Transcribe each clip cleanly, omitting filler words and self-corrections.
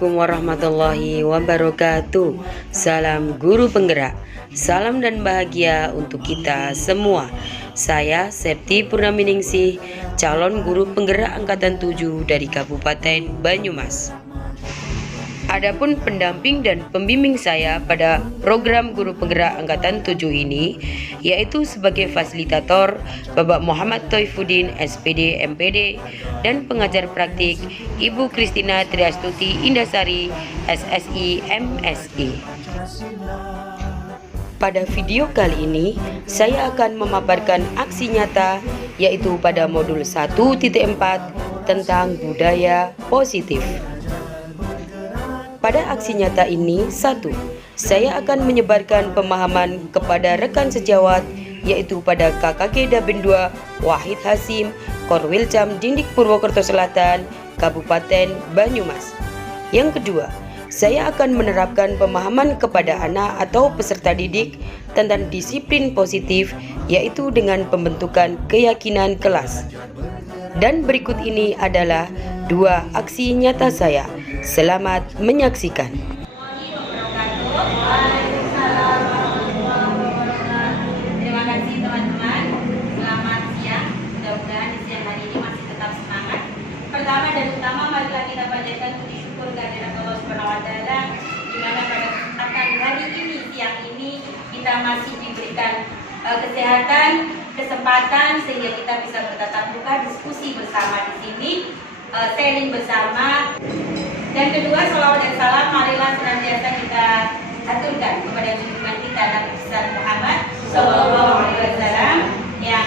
Assalamualaikum warahmatullahi wabarakatuh. Salam guru penggerak, salam dan bahagia untuk kita semua. Saya Septi Purnaminingsih, calon guru penggerak angkatan 7 dari Kabupaten Banyumas. Adapun pendamping dan pembimbing saya pada program guru penggerak angkatan 7 ini yaitu sebagai fasilitator Bapak Muhammad Toifuddin SPD MPD dan pengajar praktik Ibu Kristina Triastuti Indasari SSI MSI. Pada video kali ini saya akan memaparkan aksi nyata yaitu pada modul 1.4 tentang budaya positif. Pada aksi nyata ini, 1. Saya akan menyebarkan pemahaman kepada rekan sejawat, yaitu pada KKG Dabin 2 Wahid Hasim, Korwilcam Dindik Purwokerto Selatan, Kabupaten Banyumas. Yang kedua, saya akan menerapkan pemahaman kepada anak atau peserta didik tentang disiplin positif, yaitu dengan pembentukan keyakinan kelas. Dan berikut ini adalah 2 aksi nyata saya. Selamat menyaksikan. Terima kasih teman-teman. Selamat siang. Mudah-mudahan di siang hari ini masih tetap semangat. Pertama dan utama, marilah kita panjatkan puji syukur kehadirat Allah Subhanahu wa Ta'ala, di mana pada kesempatan hari ini, siang ini, kita masih diberikan kesehatan, kesempatan sehingga kita bisa bertatap muka, diskusi bersama di sini, sharing bersama. Dan kedua, salawat dan salam marilah senantiasa kita aturkan kepada junjungan kita Nabi besar Muhammad Sallallahu Alaihi Wasallam yang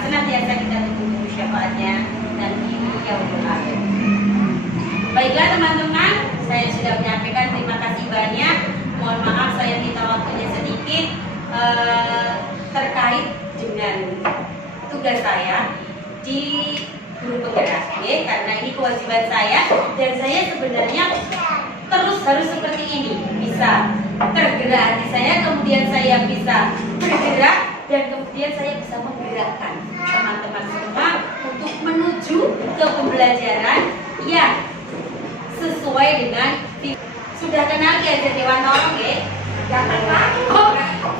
senantiasa kita tunggu syafaatnya dan yaumul akhir. Baiklah teman-teman, saya sudah menyampaikan terima kasih banyak. Mohon maaf saya minta waktunya sedikit terkait dengan tugas saya di guru penggerak, ya, karena ini kewajiban saya dan saya sebenarnya terus harus seperti ini, bisa tergerak hati saya, kemudian saya bisa bergerak dan kemudian saya bisa menggerakkan teman-teman semua untuk menuju ke pembelajaran yang sesuai dengan sudah kenal ya Dewan Tolong ya?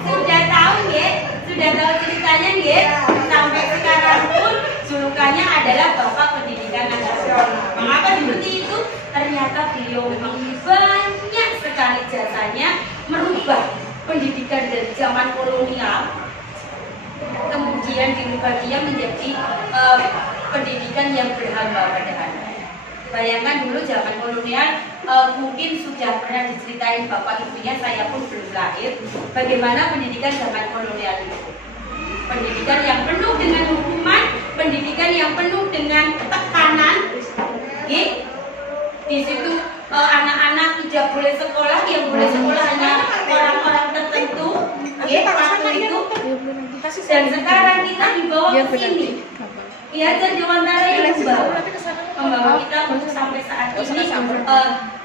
Sudah tahu ya? Sudah tahu ceritanya ya? Sampai sekarang pun julukannya adalah Bapak Pendidikan Nasional. Mengapa seperti itu? Ternyata beliau memang banyak sekali jasanya merubah pendidikan dari zaman kolonial, kemudian dirubah dia menjadi pendidikan yang berhamba pada anak. Bayangkan dulu zaman kolonial, mungkin sudah pernah diceritain bapak ibunya, saya pun belum lahir, bagaimana pendidikan zaman kolonial itu. Pendidikan yang penuh dengan hukuman, pendidikan yang penuh dengan tekanan, okay? Di situ anak-anak tidak boleh sekolah, yang boleh sekolah hanya orang-orang tertentu, okay? Waktu itu. Dan sekarang kita dibawa ke sini. Ya, dan Dewantara yang membawa kita untuk sampai saat ini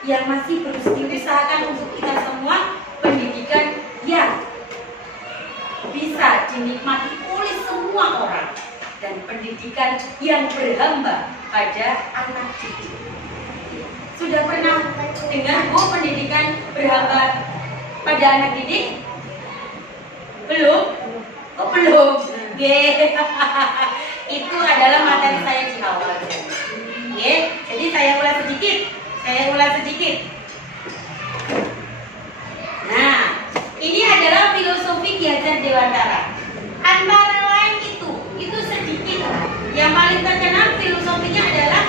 yang masih terus diusahakan untuk kita semua pendidikan yang bisa dinikmati oleh semua orang dan pendidikan yang berhamba pada anak didik. Sudah pernah dengar Bu pendidikan berhamba pada anak didik? Belum? Oh belum? Itu adalah materi saya di awal. Jadi saya ulas sedikit. Nah, ini adalah filosofi Ki Hajar Dewantara. Antara lain itu sedikit. Yang paling terkenal filosofinya adalah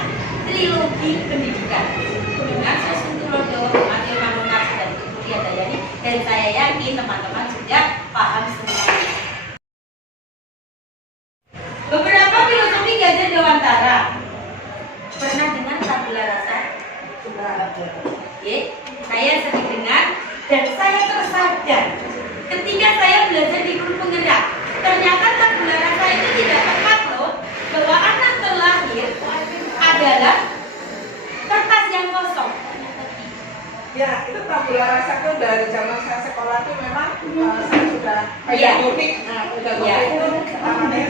trilogi pendidikan dengan Susuntulodo, Adil Manunas dan Tuti Adayani. Dan saya yakin teman-teman sudah paham semuanya. Beberapa filosofi Ki Hajar Dewantara. Pernah dengar tabula rasa? Saya sering dengar dan saya tersadar ketika saya belajar di guru penggerak. Ternyata tabula rasa itu tidak tepat loh, bahwa anak terlahir adalah kertas yang kosong. Ya, itu tabula rasa itu dari zaman saya sekolah itu memang saya sudah pedagogik. Pedagogik itu namanya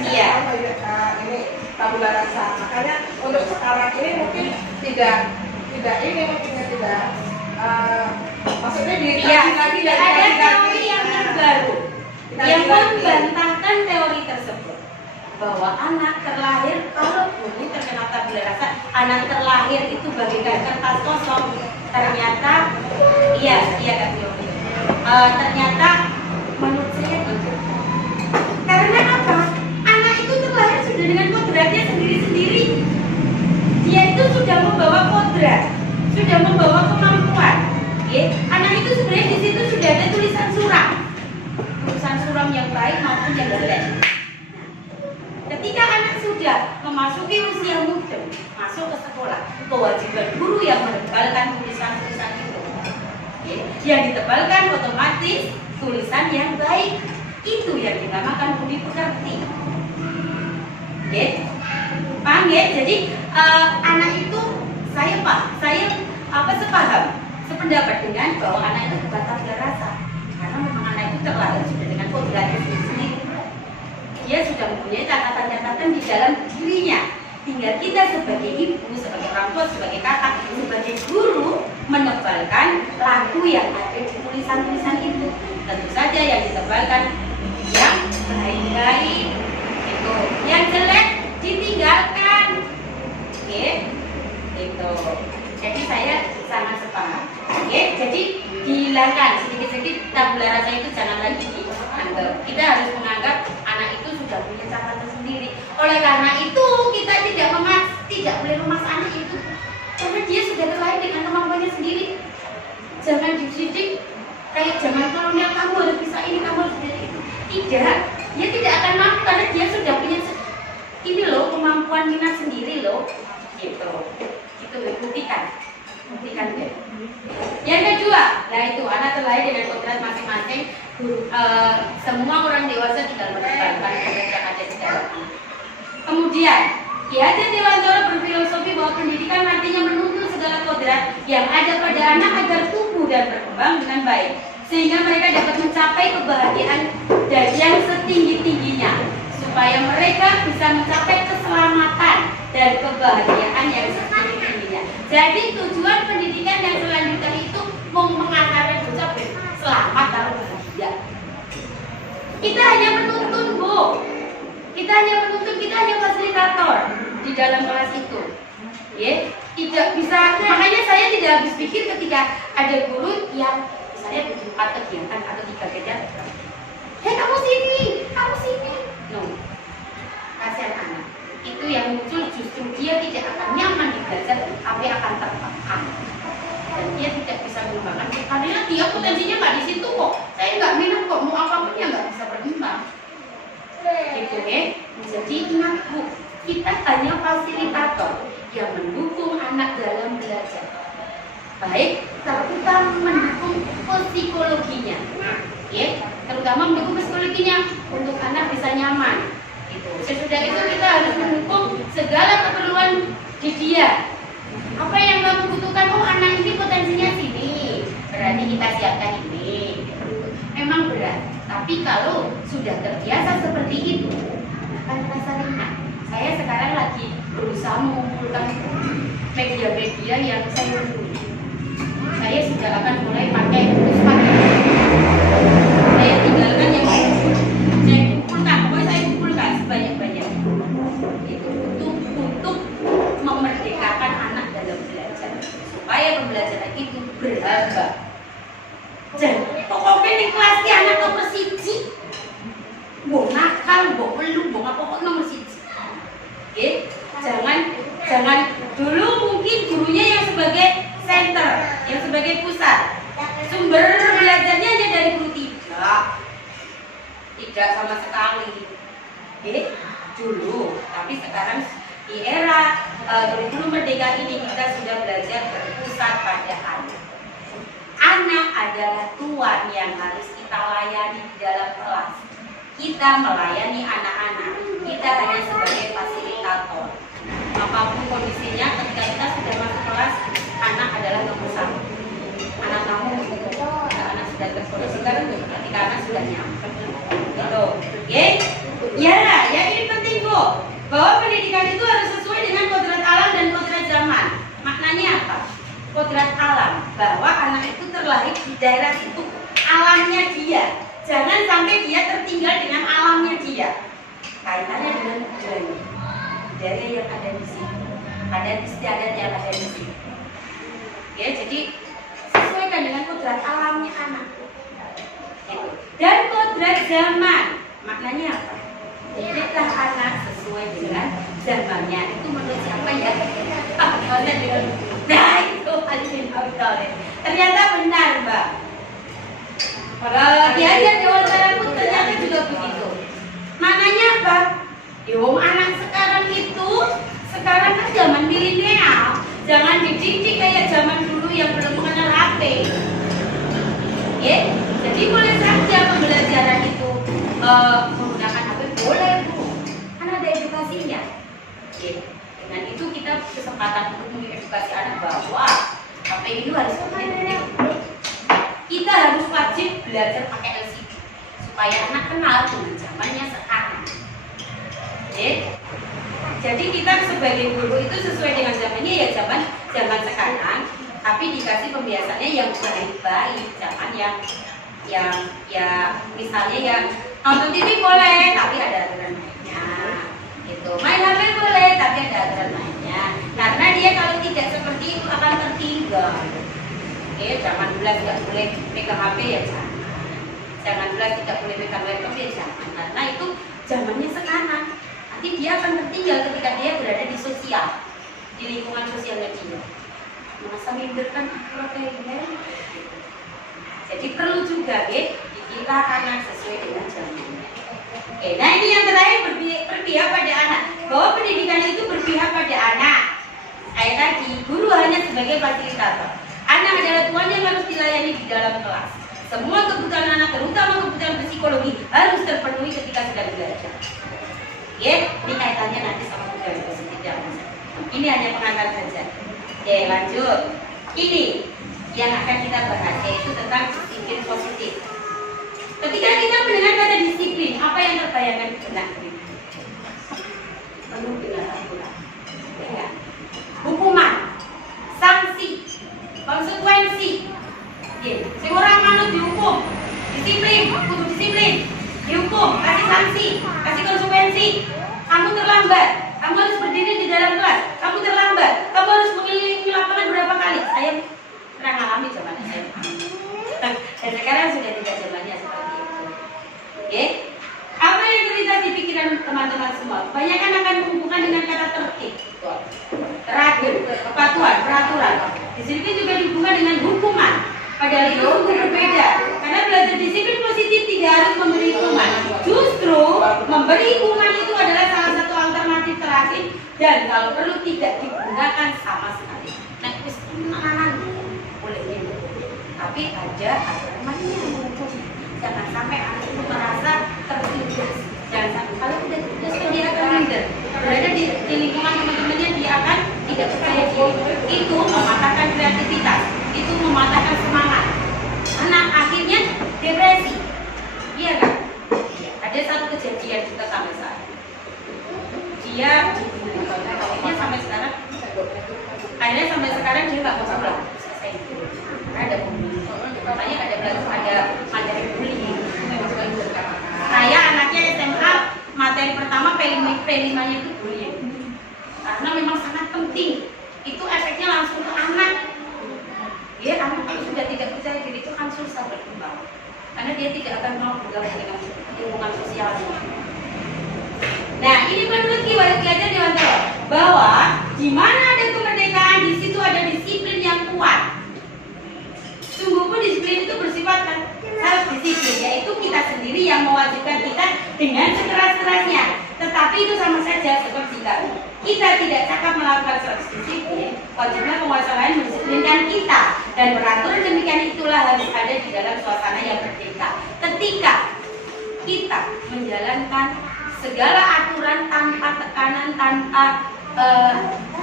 ini tabula rasa. Makanya untuk sekarang ini mungkin tidak tidak ini maksudnya tidak maksudnya Ya, lagi tidak ada teori yang terbaru yang membantahkan teori tersebut bahwa anak terlahir kalau ini terkena tabula rasa anak terlahir itu bagaikan kertas kosong ternyata Kak Yomi ternyata menurut saya tidak. Karena apa? Anak itu terlahir sudah dengan kodratnya sendiri-sendiri. Dia itu sudah membawa kodrat, sudah membawa kemampuan. Anak itu sebenarnya di situ sudah ada tulisan suram yang baik maupun yang jelek. Ketika anak sudah memasuki usia muda, masuk ke sekolah, kewajiban guru yang menebalkan tulisan-tulisan itu. Yang ditebalkan otomatis tulisan yang baik. Itu yang dinamakan budi pekerti. Paham ya? Jadi anak itu saya sepaham, sependapat dengan bahwa anak itu bukan tabula rasa. Karena memang anak itu terlahir sudah dengan kodratnya sendiri. Dia sudah mempunyai catatan-catatan di dalam dirinya. Tinggal kita sebagai ibu, sebagai orang tua, sebagai kakak, sebagai guru menebalkan lagu yang ada di tulisan-tulisan itu. Tentu saja yang ditebalkan yang baik-baik itu, yang jelek ditinggalkan. Itu. Jadi saya sangat sepaham. Jadi dihilangkan sedikit-sedikit tabula rasa itu, jangan lagi dianggap. Kita harus menganggap anak itu sudah punya catatan sendiri. Oleh karena itu kita tidak boleh memaksa anak itu, karena dia sudah terlahir dengan kemampuannya sendiri. Jangan dididik kayak zaman kolonial, kamu harus bisa ini, kamu harus bisa itu. Tidak, dia tidak akan mampu karena dia sudah punya ini loh, kemampuan minat sendiri loh. Gitu. Itu buktikan deh. Yang kedua, yaitu anak terlahir dengan kodrat masing-masing. Semua orang dewasa tinggal menebalkan kodrat yang ada di dalam anak. Kemudian, Ki Hajar Dewantara berfilosofi bahwa pendidikan artinya menuntun segala kodrat yang ada pada anak agar tumbuh dan berkembang dengan baik, sehingga mereka dapat mencapai kebahagiaan dan yang setinggi-tingginya, supaya mereka bisa mencapai keselamatan dan kebahagiaan yang setinggi-tingginya. Jadi tujuan pendidikan yang selanjutnya itu mengantarkan bocah selamat dan bahagia. Kita hanya menuntun, Bu. Kita hanya fasilitator di dalam kelas itu. Tidak bisa, makanya saya tidak habis pikir ketika ada guru yang misalnya 4 kegiatan atau 3 kegiatan. Kamu sini. No. Kasihan anak. Itu yang muncul justru dia tidak akan nyaman di belajar, tapi akan tertekan. Dan dia tidak bisa mengembangkan karena dia potensinya nggak di situ kok. Saya nggak minat kok, mau apapun yang nggak bisa berkembang. Gitu Jadi ingat Bu, kita hanya fasilitator yang mendukung anak dalam belajar. Baik, terutama mendukung psikologinya. Terutama mendukung psikologinya untuk anak bisa nyaman. Sesudah itu kita harus mendukung segala keperluan di dia. Apa yang kamu butuhkan? Oh, anak ini potensinya sini, berarti kita siapkan ini. Memang berat, tapi kalau sudah terbiasa seperti itu akan terasa ringan. Saya sekarang lagi berusaha mengumpulkan media-media yang saya punya. Saya sudah akan mulai pakai pusat. Saya tinggalkan yang saya kumpulkan sebanyak-banyak. Itu untuk memerdekakan anak dalam belajar, supaya pembelajaran itu berharga. Pokoknya di kelas anak nomor 1, mau nakal, mau belum, mau apa pokok nomor 1. Jangan dulu mungkin gurunya yang sebagai center, yang sebagai pusat. Sumber belajarnya hanya dari guru, tidak sama sekali. Dulu, tapi sekarang di era kurikulum merdeka ini kita sudah belajar berpusat pada anak. Anak adalah tuan yang harus kita layani di dalam kelas. Kita melayani anak-anak. Kita hanya sebagai fasilitator. Apapun kondisinya, ketika kita sudah masuk kelas, anak adalah nomor 1. Anak kamu, anak sudah terkondisikan, ketika anak sudah nyampe. Ya ini penting Bu, bahwa pendidikan itu harus sesuai dengan kodrat alam dan kodrat zaman. Maknanya apa? kodrat alam bahwa anak itu terlahir di daerah itu alamnya dia. Jangan sampai dia tertinggal dengan alamnya dia. Kaitannya dengan budaya yang ada di sini, adat istiadat yang ada di sini. Ya, jadi sesuaikan dengan kodrat alamnya anak. Gitu. Dan kodrat zaman, maknanya apa? Didiklah anak sesuai dengan zamannya. Itu menurut siapa ya? Nah itu ternyata benar, Mbak. Di ajar Jawa Barat pun ternyata juga begitu. Maknanya apa? Anak sekarang kan zaman milenial. Jangan dididik kayak zaman dulu yang belum mengenal HP. Ya, jadi boleh saja pembelajaran itu menggunakan HP, boleh Bu. Kan ada edukasinya. Ya, dengan itu kita kesempatan untuk mengedukasi anak bahwa HP itu harus penting. Kita harus wajib belajar pakai LCD supaya anak kenal dengan zamannya sekarang. Ya. Jadi kita sebagai guru itu sesuai dengan zamannya ya zaman sekarang, tapi dikasih pembiasaannya yang baik-baik, zaman yang misalnya yang nonton TV boleh tapi ada aturan mainnya, gitu. Main HP boleh tapi ada aturan mainnya, karena dia kalau tidak seperti itu akan tertinggal. Oke, zaman dulu tidak boleh pegang HP ya jangan dulu tidak boleh pegang laptop ya jangan, karena itu zamannya sekarang. Nanti dia akan tertinggal ketika dia berada di sosial, di lingkungan sosialnya dia. Masa minder kan kalau kayak gini. Jadi perlu juga dipilah anak sesuai dengan zamannya. Nah ini yang terakhir berpihak pada anak. Bahwa pendidikan itu berpihak pada anak. Kayak tadi, guru hanya sebagai fasilitator. Anak adalah tuan yang harus dilayani di dalam kelas. Semua kebutuhan anak, terutama kebutuhan psikologi, harus terpenuhi ketika sedang belajar. Ya, ini kaitannya nanti sama budaya positif ya. Ini hanya pengantar saja. Oke, lanjut. Ini yang akan kita bahas yaitu tentang disiplin positif. Ketika kita mendengar kata disiplin, apa yang terbayangkan di benak kita? Penuh dengan aturan. Ya. Hukuman, sanksi, konsekuensi. Ya, semua orang manut dihukum. Disiplin, kudu disiplin. Dihukum, kasih sanksi, kasih konsekuensi. Kamu terlambat, kamu harus berdiri di dalam kelas. Kamu terlambat, kamu harus mengelilingi lapangan berapa kali. Saya pernah mengalami zaman saya. Dan sekarang sudah tidak zamannya seperti itu. Oke? Apa yang terlintas di pikiran teman-teman semua? Kebanyakan akan menghubungkan dengan kata tertib, teratur, kepatuhan, peraturan. Disiplin juga dihubungkan dengan hukuman. Padahal itu sungguh berbeda. Karena belajar disiplin positif tidak harus memberi hukuman. Justru memberi hukuman itu adalah salah satu alternatif terakhir dan kalau perlu tidak digunakan sama sekali. Nah, boleh gitu. Tapi ada aturannya. Jangan sampai anak itu merasa tertindas. Jangan sampai kalau tidak tertindas dia akan minder. Berada di lingkungan teman-temannya dia akan tidak percaya diri. Itu mematahkan kreativitas. Itu mematahkan semangat. Anak akhirnya depresi. Iya kan? Ada satu kejadian kita sampai saat dia akhirnya sampai sekarang dia nggak mau pulang. Ada pembunuh. Makanya ada materi bullying. Saya anaknya SMA materi pertama P5-nya itu bullying. Karena memang sangat penting. Itu efeknya langsung ke anak. Ya, anak kalau sudah tidak percaya diri itu kan susah berkembang. Karena dia tidak akan mau bergabung dengan lingkungan sosialnya. Nah, ini menurut Ki Ajar Dewantara bahwa di mana ada kemerdekaan di situ ada disiplin yang kuat. Sungguh pun disiplin itu bersifat self disiplin, yaitu kita sendiri yang mewajibkan kita dengan sekeras-kerasnya. Tetapi itu sama saja seperti kita tidak cakap melakukan self disiplin, wajibnya penguasa lain mendisiplinkan kita dan peraturan demikian itulah harus ada di dalam suasana yang merdeka. Ketika kita menjalankan segala aturan tanpa tekanan,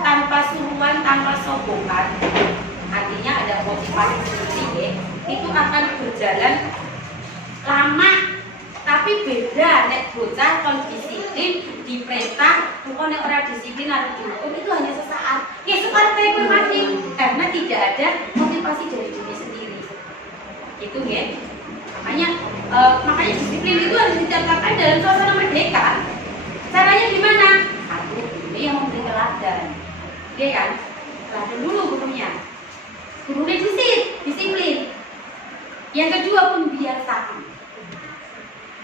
tanpa suruhan, tanpa sokongan, artinya ada motivasi sendiri, itu akan berjalan lama. Tapi beda nek bocah kon disiplin, diperintah, pokoknya orang disiplin harus dihukum itu hanya sesaat. Ya partai politik karena tidak ada motivasi dari diri sendiri. Itu ya. Makanya disiplin itu harus dicatatkan dalam suasana merdeka. Caranya gimana? Satu, guru yang memberi teladan. Iya kan? Teladan dulu gurunya. Gurunya disiplin. Yang kedua pembiasaan.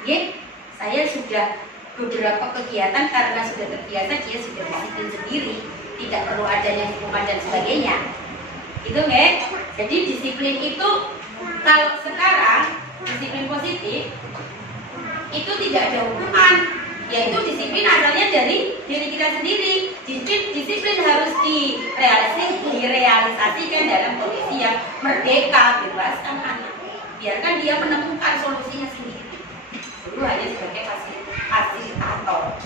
Ya, saya sudah beberapa kegiatan karena sudah terbiasa dia sudah disiplin sendiri, tidak perlu adanya hukuman dan sebagainya. Itu nggak? Jadi disiplin itu kalau sekarang disiplin positif itu tidak ada hukuman, yaitu disiplin asalnya dari diri kita sendiri. Disiplin harus direalisasikan dalam kondisi yang merdeka, bebaskan anak, biarkan dia menemukan solusinya sendiri. Dulu hanya sebagai fasilitator,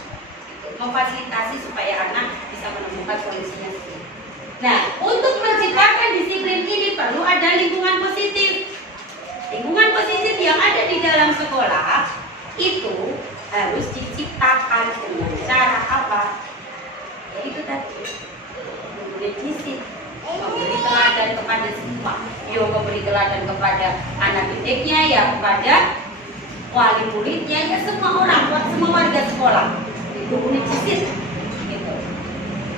memfasilitasi supaya anak bisa menemukan solusinya sendiri. Nah, untuk menciptakan disiplin ini perlu ada lingkungan positif. Lingkungan positif yang ada di dalam sekolah itu harus diciptakan dengan cara apa? Yaitu tadi memberi disiplin, memberi teladan kepada semua. Memberi teladan kepada anak didiknya, ya kepada wali muridnya, ya semua orang, semua warga sekolah. Itu unik disiplin. Gitu.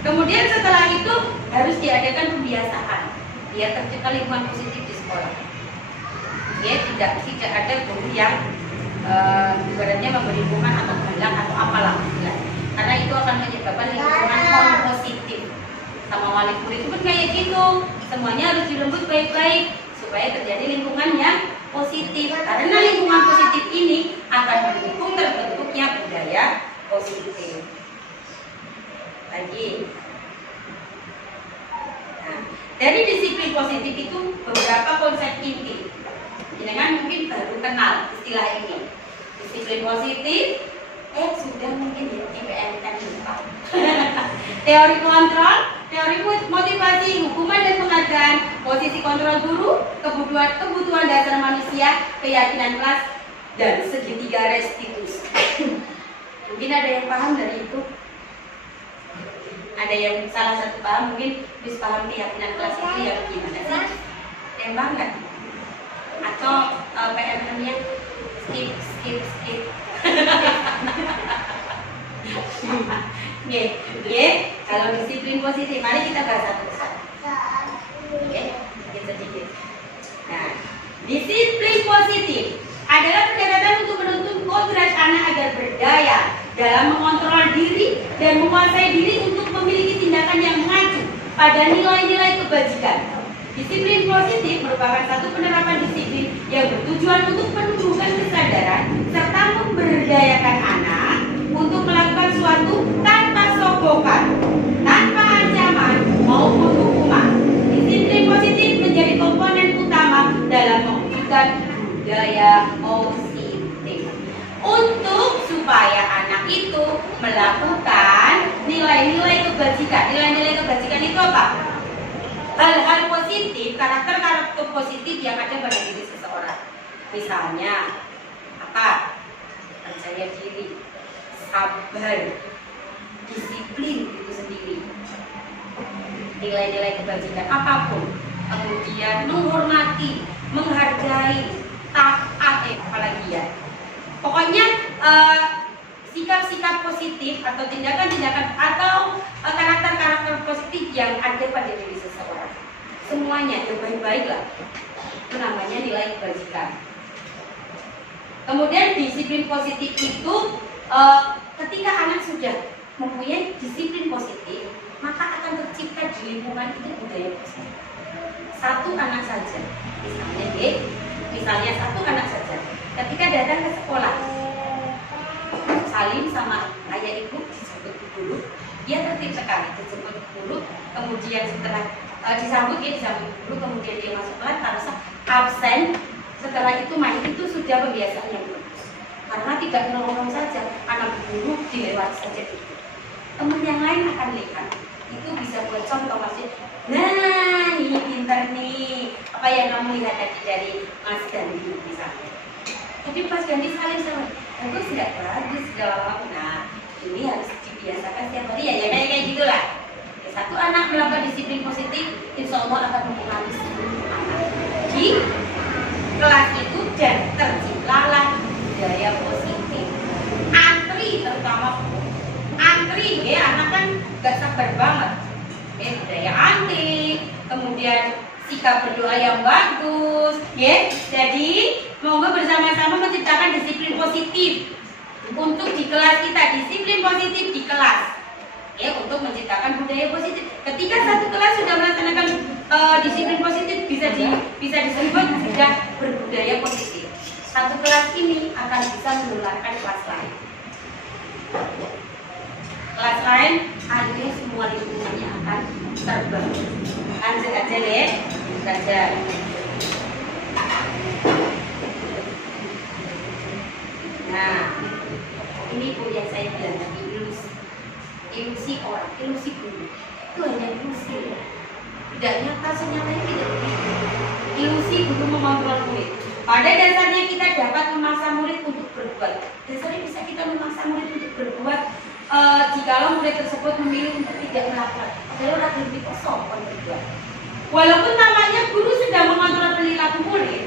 Kemudian setelah itu harus diadakan pembiasaan biar tercipta lingkungan positif di sekolah. Ya, tidak ada guru yang ibaratnya memberi hukuman atau menghadang atau apalah ya. Karena itu akan menyebabkan lingkungan positif. Sama wali murid itu pun kayak gitu, semuanya harus dirembut baik-baik supaya terjadi lingkungan yang positif. Karena lingkungan positif ini akan mendukung terbentuknya budaya positif. Lagi. Nah, dari disiplin positif itu beberapa konsep inti. Jangan mungkin baru kenal istilah ini. Disiplin positif, sudah mungkin di IPM kan lupa. Teori kontrol, teori motivasi, hukuman dan penghargaan, posisi kontrol guru, kebutuhan dasar manusia, keyakinan kelas, dan segitiga restitusi. Mungkin ada yang paham dari itu? Ada yang salah satu paham, mungkin bisa paham keyakinan kelas itu yang gimana sih? Tembak nggak? Atau PM-nya skip. Kalau disiplin positif, mari kita bahas satu-satu. Sedikit. Nah, disiplin positif adalah pendekatan untuk menuntun kodrat anak agar berdaya dalam mengontrol diri dan menguasai diri untuk memiliki tindakan yang mengacu pada nilai-nilai kebajikan. Disiplin positif merupakan satu penerapan disiplin yang bertujuan untuk menumbuhkan kesadaran serta memberdayakan anak untuk melakukan suatu tanpa sogokan, tanpa ancaman maupun hukuman. Disiplin positif menjadi komponen utama dalam mewujudkan budaya positif. Untuk supaya anak itu melakukan nilai-nilai kebajikan. Nilai-nilai kebajikan itu apa? Hal-hal positif, karakter-karakter positif yang ada pada diri seseorang. Misalnya, apa? Percaya diri, sabar, disiplin itu sendiri. Nilai-nilai kebajikan apapun. Kemudian menghormati, menghargai, taat, apalagi ya. Pokoknya sikap-sikap positif atau tindakan-tindakan atau karakter-karakter positif yang ada pada diri seseorang. Semuanya yang baik-baik lah. Itu namanya nilai kebajikan. Kemudian disiplin positif itu ketika anak sudah mempunyai disiplin positif, maka akan tercipta di lingkungan itu budaya positif. Satu anak saja, misalnya satu anak saja, ketika datang ke sekolah, salim sama ayah ibu, disebut dulu, dia tertib sekali, disebut dulu, kemudian setelah disambut dulu, kemudian dia masuk kelas tanpa absen. Setelah itu main, itu sudah pembiasaan yang bagus. Karena tidak nolong saja, anak guru dilewat saja itu. Teman yang lain akan lihat, itu bisa buat contoh masih. Nah, ini pintar nih. Apa yang kamu lihat tadi dari Mas Gandhi misalnya? Jadi Mas Gandhi saling sama, bagus nggak? Bagus dong. Nah, ini harus dibiasakan setiap hari ya kayak gitulah. satu anak melakukan disiplin positif, insya Allah akan mempengaruhi seluruh anak di kelas itu, dan terciptalah budaya positif. Antri, terutama antri, ya anak kan gak sabar banget. Ya, budaya antri, kemudian sikap berdoa yang bagus, ya. Jadi monggo bersama-sama menciptakan disiplin positif untuk di kelas kita, disiplin positif di kelas, ya, untuk menciptakan budaya positif. Ketika satu kelas sudah melaksanakan disiplin positif, bisa disebut sudah berbudaya positif. Satu kelas ini akan bisa menularkan kelas lain. Kelas lain, akhirnya semua lingkungannya akan terbangun. Lanjut aja deh, belajar. Nah, ini Bu yang saya bilang tadi, ilusi orang, ilusi guru. Itu hanya ilusi ya. Tidak nyata, senyatanya tidak begitu. Ilusi guru mengontrol murid. Pada dasarnya kita dapat memaksa murid untuk berbuat. Dasarnya bisa kita memaksa murid untuk berbuat jikalau murid tersebut memilih untuk tidak melakukan. Padahal ada lebih kosong berbuat. Walaupun namanya guru sedang mengontrol perilaku murid,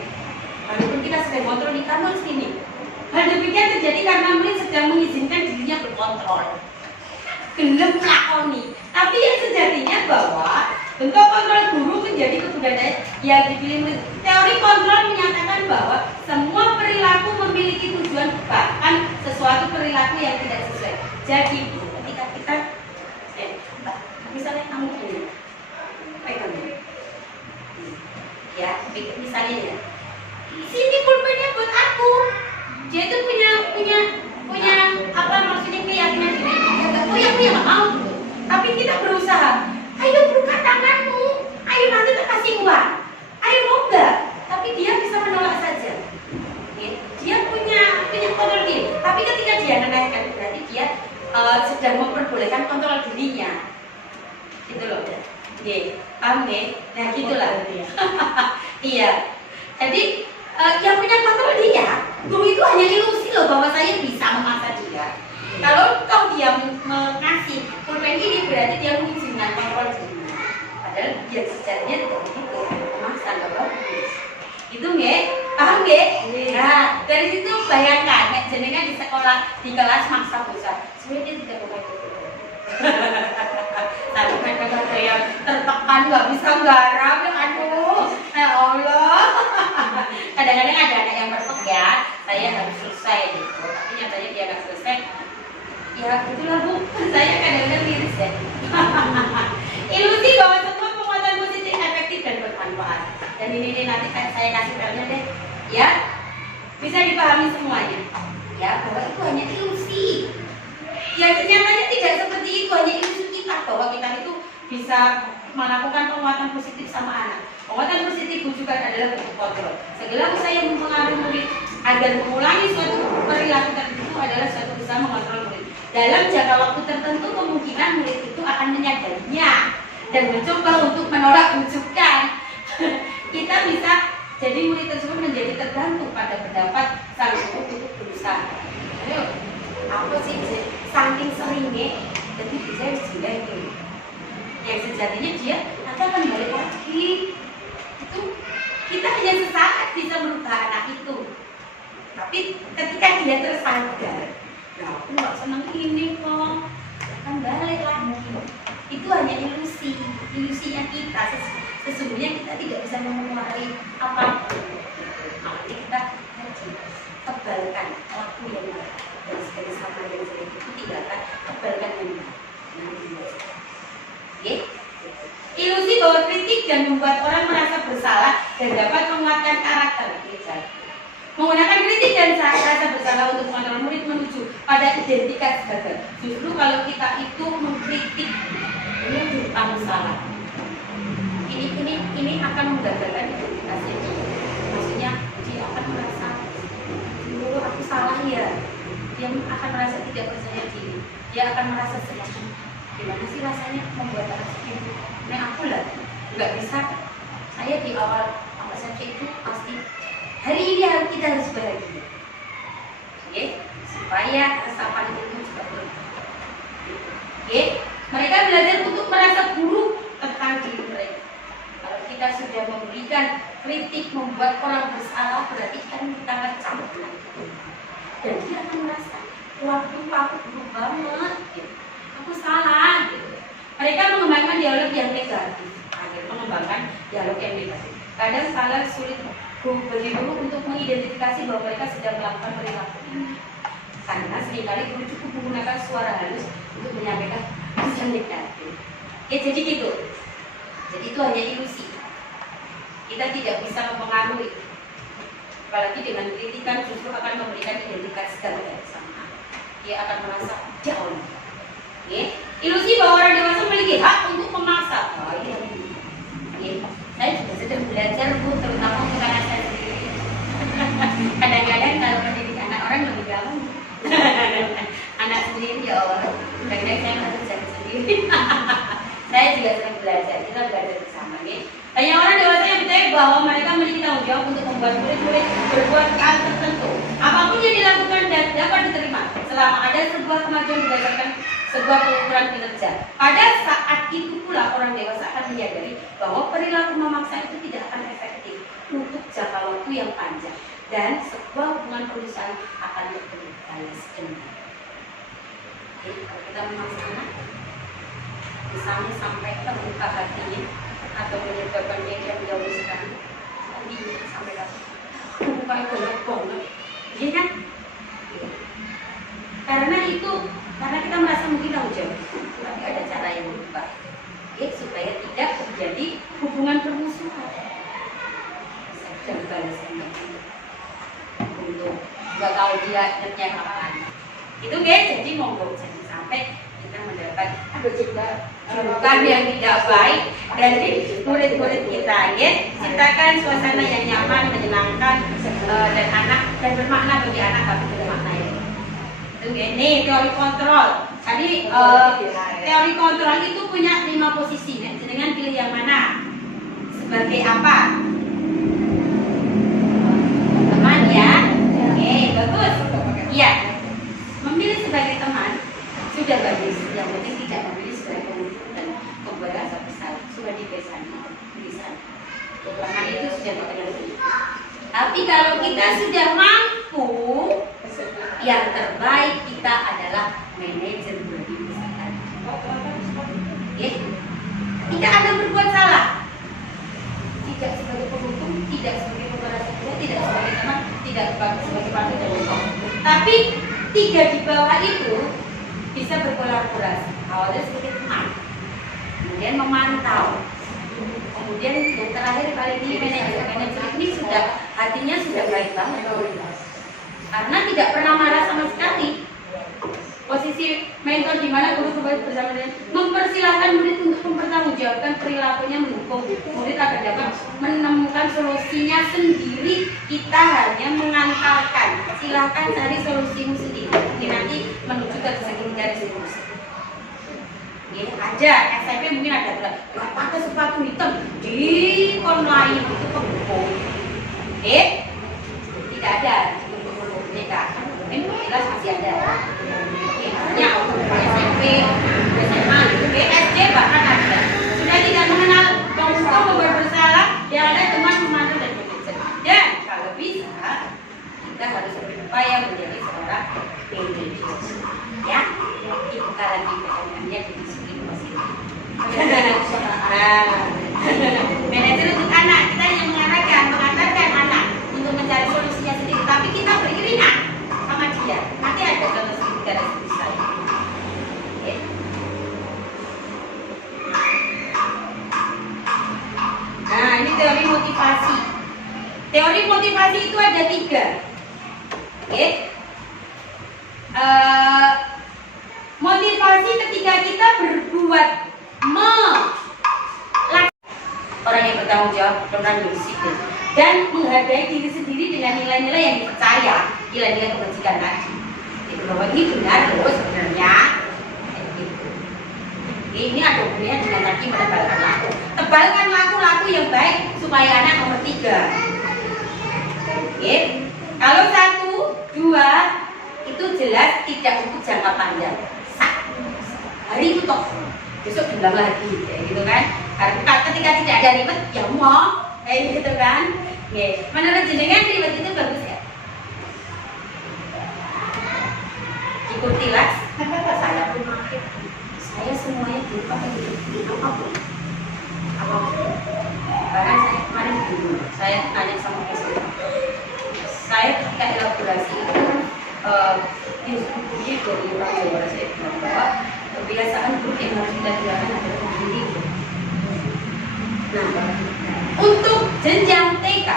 walaupun kita sedang mengontrol di kantor sini, hal demikian terjadi karena murid sedang mengizinkan dirinya berkontrol, gelem melakoni. Tapi yang sejatinya bahwa bentuk kontrol guru menjadi kebudayaan yang dipilih murid. Teori kontrol menyatakan bahwa semua perilaku memiliki tujuan, bahkan sesuatu perilaku yang tidak sesuai. Jadi ketika kita, misalnya kamu ini, pegang ya, misalnya ya, sini pulpennya buat aku. Dia tuh punya apa maksudnya, keyakinan diri. Aku ya nggak mau. Tapi kita berusaha. Ayo buka tanganmu. Ayo nanti tak kasih uang. Ayo mau nggak? Tapi dia bisa menolak saja. Dia punya kontrol diri. Tapi ketika dia menaikkan, berarti dia sedang memperbolehkan kontrol dirinya. Gitu loh. Paham ya? Nah gitulah. Iya. Jadi yang punya kontrol dia. Guru itu hanya ilusi loh bahwa saya bisa memaksa dia. Kalau dia mengasih pulpen ini, berarti dia mengizinkan kontrol dirinya. Padahal dia sejarahnya tidak begitu. Memaksa nggak bagus. Itu nggak? Paham nggak? Nah dari situ bayangkan, jenengan di sekolah di kelas maksa bocah, sebenarnya dia tidak begitu. Tapi kata-kata yang tertekan, nggak bisa garap, aduh, ya Allah. Kadang-kadang ada anak yang berpek ya, saya harus selesai gitu. Tapi nyatanya dia nggak selesai. Ya itulah Bu, saya kadang-kadang miris ya. Ilusi bahwa semua penguatan positif efektif dan bermanfaat. Dan ini nanti saya kasih filenya deh, ya, bisa dipahami semuanya. Ya bahwa itu hanya ilusi. Ya nyatanya tidak seperti itu, hanya ilusi kita bahwa kita itu bisa melakukan penguatan positif sama anak. Penguatan positif juga adalah bentuk kontrol. Segala usaha yang mempengaruhi murid agar mengulangi suatu perilaku tertentu adalah suatu usaha mengontrol murid. Dalam jangka waktu tertentu kemungkinan murid itu akan menyadarinya dan mencoba untuk menolak rujukan. Kita bisa jadi murid tersebut menjadi tergantung pada pendapat sang guru untuk berusaha. Ayo, apa sih saking seringnya jadi bisa dijelasin. Yang sejatinya dia nanti akan balik lagi. Itu kita hanya sesaat bisa merubah anak itu. Tapi ketika dia tersadar, ya aku nggak senang ini kok, akan balik lagi. Itu hanya ilusi, ilusinya kita. Sesungguhnya kita tidak bisa menguasai apapun. Makanya kita tebalkan laku yang baik. Dari segala sama yang jelek itu tinggalkan, tebalkan yang baik. Ilusi bahwa kritik dan membuat orang merasa bersalah dan dapat menguatkan karakter. Menggunakan kritik dan rasa bersalah untuk mengontrol murid menuju pada identitas gagal. Justru kalau kita itu mengkritik, ini kamu salah. Ini akan menggagalkan identitasnya. Maksudnya dia akan merasa, oh aku salah ya. Dia akan merasa tidak percaya diri. Dia akan merasa sedih. Gimana sih rasanya membuat anak seperti itu? Nah aku lah, nggak bisa. Saya di awal saja itu pasti hari ini kita harus bahagia, supaya resapan itu juga berubah. Mereka belajar untuk merasa buruk waktu aku buruk banget, gitu. Aku salah. Gitu. Mereka mengembangkan dialog yang negatif, mengembangkan dialog yang negatif. Kadang salah sulit bagi guru untuk mengidentifikasi bahwa mereka sedang melakukan perilaku ini. Karena seringkali guru cukup menggunakan suara halus untuk menyampaikan pesan negatif. Ya jadi gitu. Jadi itu hanya ilusi. Kita tidak bisa mempengaruhi. Apalagi dengan kritikan justru akan memberikan identitas dan sama. Dia akan merasa jauh. Ya. Ilusi bahwa orang dewasa memiliki hak untuk memaksa. Oh iya. Ya. Saya juga sedang belajar Bu, terutama untuk anak saya sendiri. Kadang-kadang kalau mendidik anak orang lebih gampang. Anak sendiri ya Allah. Kadang-kadang saya harus jadi sendiri. Saya juga sedang belajar. Kita belajar bersama. Ya. Banyak orang dewasa yang percaya bahwa mereka memiliki tanggung jawab untuk membuat murid-murid berbuat hal tertentu. Apapun yang dilakukan dan dapat diterima selama ada sebuah kemajuan berdasarkan sebuah pengukuran kinerja. Pada saat itu pula orang dewasa akan menyadari bahwa perilaku memaksa itu tidak akan efektif untuk jangka waktu yang panjang dan sebuah hubungan perusahaan akan berbalas dendam. Jadi kalau kita memaksa anak, misalnya sampai terbuka hatinya atau menyebabkan dia menjauh sekali, sampai buka banget, iya kan? Karena kita merasa mungkin tanggung jawab, tapi ada cara yang lebih baik, supaya tidak terjadi hubungan permusuhan dan balas dendam untuk nggak tahu dia ingatnya kapan. Itu jadi monggo jangan sampai kita mendapat julukan yang tidak baik dari murid-murid kita. Ciptakan suasana yang nyaman, menyenangkan dan anak dan bermakna bagi anak tapi bermakna ya. Ini teori kontrol. Tadi teori kontrol itu punya 5 posisi. Dengan pilih yang mana? Sebagai apa? Teman ya. Oke, bagus. Iya. Memilih sebagai teman sudah bagus. Yang penting tidak memilih sebagai pembunuh dan pembuat rasa bersalah. Sudah dipesan. Kekurangan itu sudah dikenal. Tapi kalau kita sudah mampu, yang terbaik kita adalah manajer bagi perusahaan. Tidak akan berbuat salah. Tidak sebagai penghukum, tidak sebagai pemberat kedua, tidak sebagai teman, tidak sebagai partner dan hukum. Tapi 3 di bawah itu bisa berkolaborasi. Awalnya sebagai teman, kemudian memantau, kemudian yang terakhir kali ini manajer. Manajer ini sudah hatinya sudah baik banget. Karena tidak pernah marah sama sekali. Posisi mentor di mana guru kembali bersama dengan mempersilahkan murid untuk mempertanggungjawabkan perilakunya, mendukung murid agar dapat menemukan solusinya sendiri. Kita hanya mengantarkan. Silahkan cari solusimu sendiri. Ini nanti menuju ke garis lurus. Ada SMP mungkin ada pakai sepatu hitam di kon lain itu pembuku. Tidak ada. Jelas masih ada. Ya, SMP, SMA, SD bahkan ada. Sudah tidak mengenal hukum membuat bersalah, yang ada teman memantau dan manajer. Dan kalau bisa, kita harus berupaya menjadi seorang manajer. Ya, itu karantina di disiplin masing-masing. Manajer untuk anak, kita yang mengantarkan anak untuk mencari solusinya sendiri, tapi kita beriringan sama dia. Nanti ada solusi garis besar. Nah, ini teori motivasi. Teori motivasi itu ada 3. Motivasi ketika kita berbuat orang yang bertanggung jawab, orang yang disiplin dan menghargai diri sendiri dengan nilai-nilai yang dipercaya, nilai-nilai kebajikan tadi. Jadi bahwa ini benar loh sebenarnya. Ini ada hubungannya dengan tadi menebalkan laku. Tebalkan laku yang baik supaya anak nomor 3. Kalau 1, 2 itu jelas tidak untuk jangka panjang. Hari itu toh, besok bilang lagi, gitu kan? Karena ketika tidak ada ribet, ya mau, kayak gitu kan? Menurut jenengan ribet itu bagus ya? kolaborasi itu instruksi dari orang Jawa saya bilang bahwa kebiasaan buruk yang harus kita tinggalkan adalah mandiri. Nah, untuk jenjang TK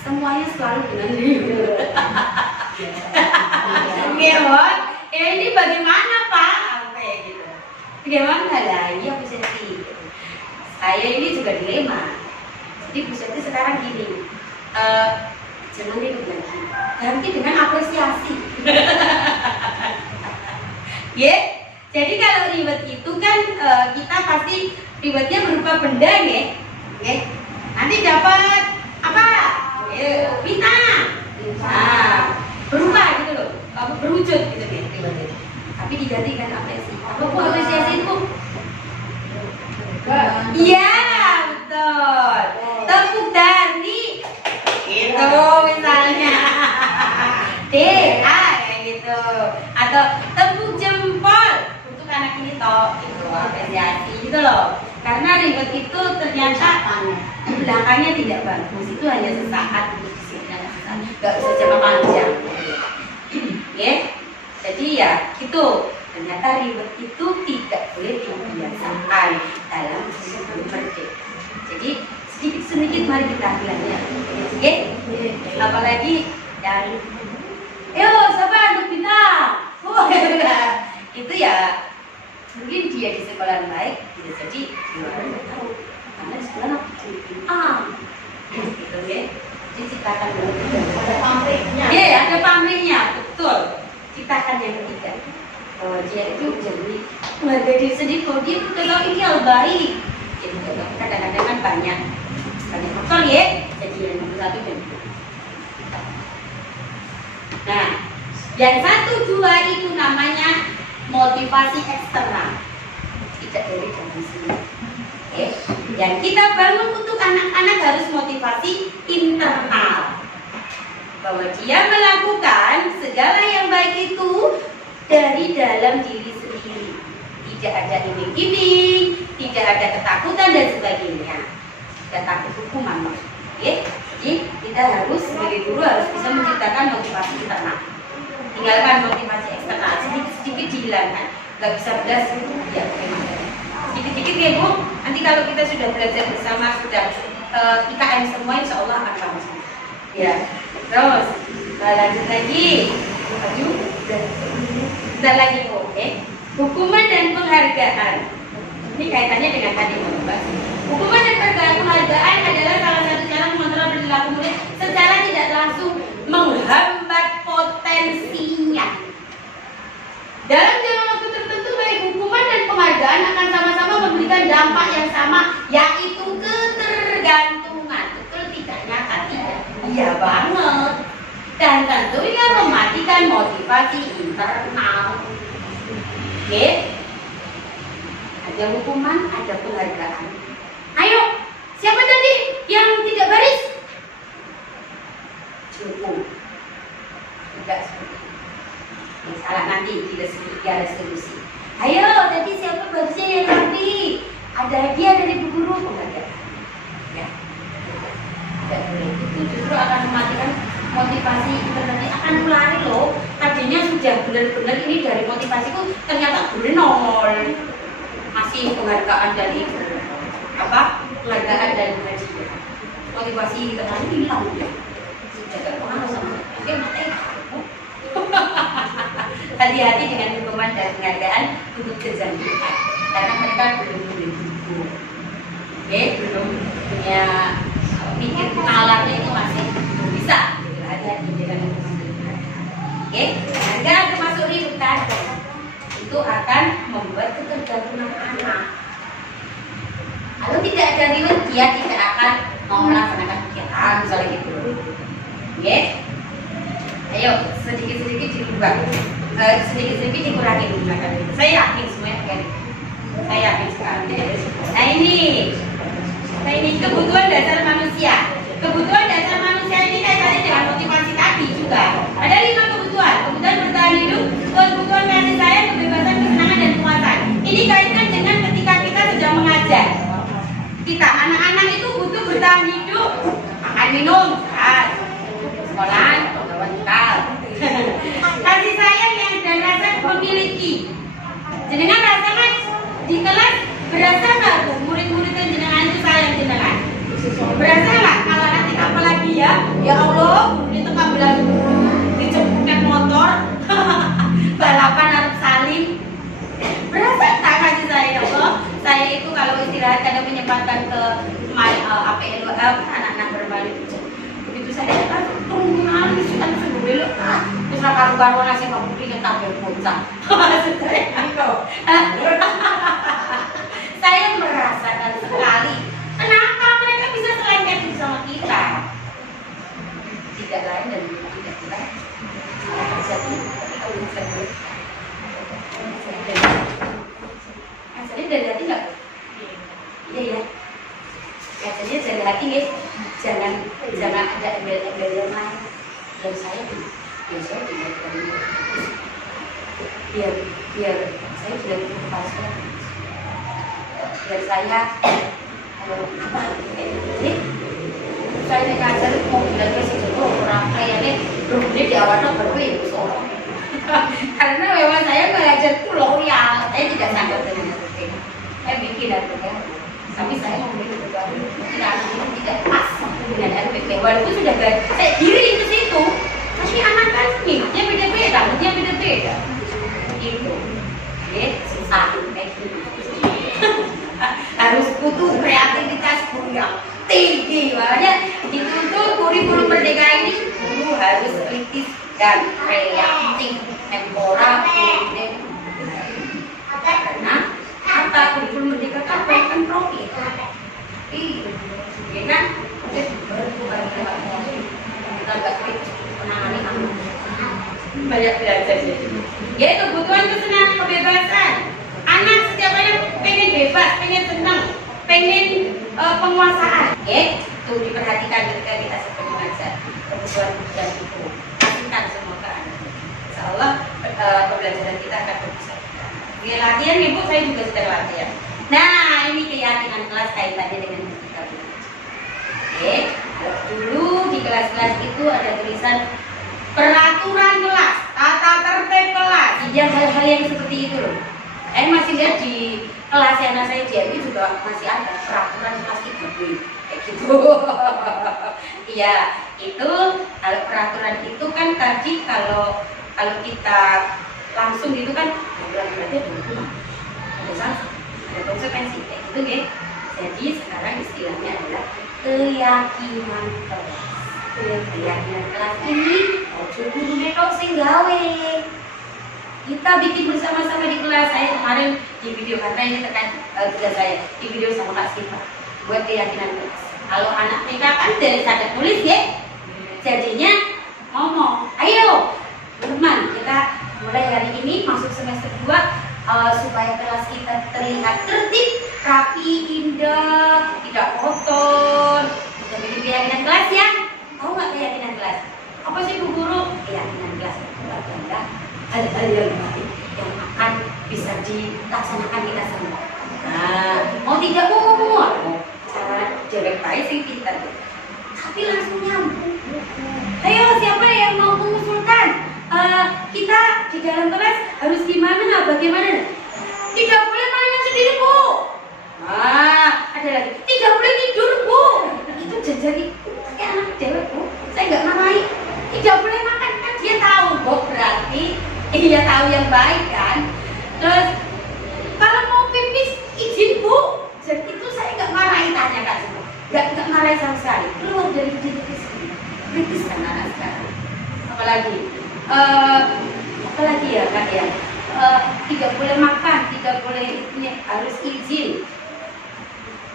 semuanya selalu dengan diri. Gimana? Ini bagaimana Pak? Apa ya gitu? Bagaimana lah? Iya Bu Seti. Saya ini juga dilema. Jadi Bu Seti sekarang gini, jangan ribut lagi, ganti dengan apresiasi. Ya, jadi kalau ribet itu kan kita pasti ribetnya berupa benda ya. Nanti dapat apa? Bintang. Nah, berubah gitu loh, berwujud gitu ya. Tapi diganti dengan apresiasi. Apa Bu apresiasi itu? Iya, betul. Tepuk dari gitu misalnya. Kayak gitu. Atau tepuk jempol untuk anak ini toh, itu apresiasi gitu loh. Karena ribet itu ternyata belakangnya tidak bagus. Itu hanya sesaat untuk disini, nggak usah jangka panjang. Ya, jadi ya gitu. Ternyata ribet itu tidak boleh dibiasakan dalam sebelum merdeka. Jadi sedikit mari kita hilangnya. Oke? Apalagi dari siapa untuk bintang? Itu ya mungkin dia di sekolah baik, tidak jadi di luar nggak tahu. Karena di sekolah gitu ya. Jadi ciptakan dulu. Ada pamrihnya. Iya, ada pamrihnya, betul. Ciptakan yang ketiga. Dia itu jadi keluarga diri sendiri, kalau dia kalau ini hal baik. Jadi kadang-kadang kan banyak faktor ya. Jadi yang nomor 1 dan 2. Nah, yang 1, 2 itu namanya motivasi eksternal, tidak dari dalam sini. Yang kita bangun untuk anak-anak harus motivasi internal, bahwa dia melakukan segala yang baik itu dari dalam diri sendiri, tidak ada iming-iming, tidak ada ketakutan dan sebagainya, tidak takut hukuman maksudnya. Jadi kita harus sebagai guru harus bisa menciptakan motivasi internal, tinggalkan motivasi eksternal, sedikit-sedikit dihilangkan, nggak bisa belas ya sedikit-sedikit ya Bu. Nanti kalau kita sudah belajar bersama, sudah IKM semua, insya Allah akan bagus ya. Terus lanjut lagi, maju bentar lagi. Oke. Hukuman dan penghargaan, ini kaitannya dengan tadi motivasi. Hukuman dan penghargaan adalah salah satu cara mengontrol perilaku murid secara tidak langsung menghambat potensinya. Dalam jangka waktu tertentu, baik hukuman dan penghargaan akan sama-sama memberikan dampak yang sama, yaitu ketergantungan. Betul tidak? Nyata tidak? Iya banget. Dan tentunya mematikan motivasi internal. Oke? Ada hukuman, ada penghargaan. Ayo, siapa tadi yang tidak baris? Cukup. Tidak seperti itu. Salah nanti tidak resolusi. Ayo, tadi siapa barisnya yang rapi? Ada hadiah dari Bu Guru, penghargaan. Ya. Tidak boleh. Itu justru akan mematikan motivasi internal, akan mulai loh. Tadinya sudah benar-benar ini dari motivasiku, ternyata nol. Masih penghargaan dari penghargaan dari hadiah. Motivasi internal ini hilang. Sudah terpengaruh sama. Oke, mati. Hati-hati dengan hukuman dan penghargaan untuk kejanjian, karena mereka belum buku, belum punya pikir nalarnya itu masih belum bisa. Hati-hati dengan hukuman dan penghargaan. Penghargaan termasuk ributan, itu akan membuat ketergantungan anak. Kalau tidak ada ribut, dia tidak akan mau melaksanakan kegiatan misalnya gitu. Ayo sedikit-sedikit dirubah, sedikit-sedikit dikurangi menggunakan itu. Saya yakin semuanya akan. Saya yakin sekali. Nah ini kebutuhan dasar manusia. Kebutuhan dasar manusia ini kaitannya dengan motivasi tadi juga. Ada 5 kebutuhan: kebutuhan bertahan hidup, kebutuhan kasih sayang, kebebasan, kesenangan, dan puasan. Ini kaitan dengan ketika kita sedang mengajar. Kita anak-anak itu butuh bertahan hidup, makan minum, sekolah, pengetahuan bekal. ra karu-karuan nasi kamu bikin tabel bocah. Maksud saya itu. Saya merasakan sekali kenapa mereka bisa selengket bersama kita. Tidak lain dan tidak lain. Saya terjadi kalau misalnya asalnya dari hati nggak? Iya ya. Biasanya dari hati ya. Jangan ada embel-embel yang lain. Dan saya biasanya tidak dari biar saya tidak terpaksa. Biar saya saya ngajar mau bilang ke situ orang kayaknya belum di awalnya baru itu seorang. Karena memang saya mengajar itu loyal, saya tidak sanggup dengan itu. Saya bikin ya, tapi saya memberi beberapa tidak pas dengan RPP. Walaupun sudah saya diri ke situ, tapi anak kan minatnya beda-beda, Itu, susah kayak gitu. Harus butuh kreativitas yang tinggi, makanya dituntut kurikulum merdeka ini guru harus kritis dan kreatif, temporal, karena apa kurikulum merdeka kan profit, ya kan? Kita nggak kritis menangani anak, banyak belajar jadi. Ya kebutuhan kesenangan kebebasan. Anak setiap anak pengen bebas, pengen senang, pengen penguasaan. Tuh diperhatikan ketika kita sedang mengajar kebutuhan itu. Kasihkan semua ke anak. Insya Allah pembelajaran kita akan berbisa. Di latihan ibu saya juga sedang latihan. Nah ini keyakinan kelas kaitannya dengan kita belajar. Dulu di kelas-kelas itu ada tulisan peraturan kelas, tata tertib kelas. Iya hal-hal yang seperti itu loh. Masih lihat di kelas yang anak saya jadi juga masih ada peraturan kelas itu kayak gitu. Iya, itu kalau peraturan itu kan tadi kalau kita langsung gitu kan berarti ada konsekuensi kayak gitu ya. Jadi sekarang istilahnya adalah keyakinan kelas. Keyakinan kelas ini ojo guru netok sing gawe. Kita bikin bersama-sama di kelas. Saya kemarin di video karena ini tekan tugas saya di video sama Kak Siva buat keyakinan kelas. Kalau anak TK kan dari sadar tulis ya, jadinya ngomong, ayo teman kita mulai hari ini masuk semester 2 supaya kelas kita terlihat tertib, rapi, indah, tidak kotor. Kita bikin keyakinan kelas ya. Tahu nggak keyakinan kelas? Apa sih Bu Guru? Keyakinan kelas adalah hal-hal yang baik yang akan bisa dilaksanakan kita semua. Nah, mau tidak mau cara dewek baik sih pintar, tapi langsung nyambung. Ayo siapa yang mau mengusulkan? Kita di dalam kelas harus gimana? Bagaimana? Tidak boleh mainan sendiri Bu. Ada lagi. Tidak boleh tidur Bu. Itu jadi kayak anak dewek Bu. Saya nggak marahin. Tidak boleh makan kan dia tahu Bu. Berarti dia tahu yang baik kan. Terus kalau mau pipis izin Bu. Jadi itu saya nggak marahin, tanya Kak semua. Nggak marahin sama sekali. Keluar dari diri sendiri. Kritis kan anak sekarang. Apalagi ya Kak ya. Tidak boleh makan, tidak boleh harus izin.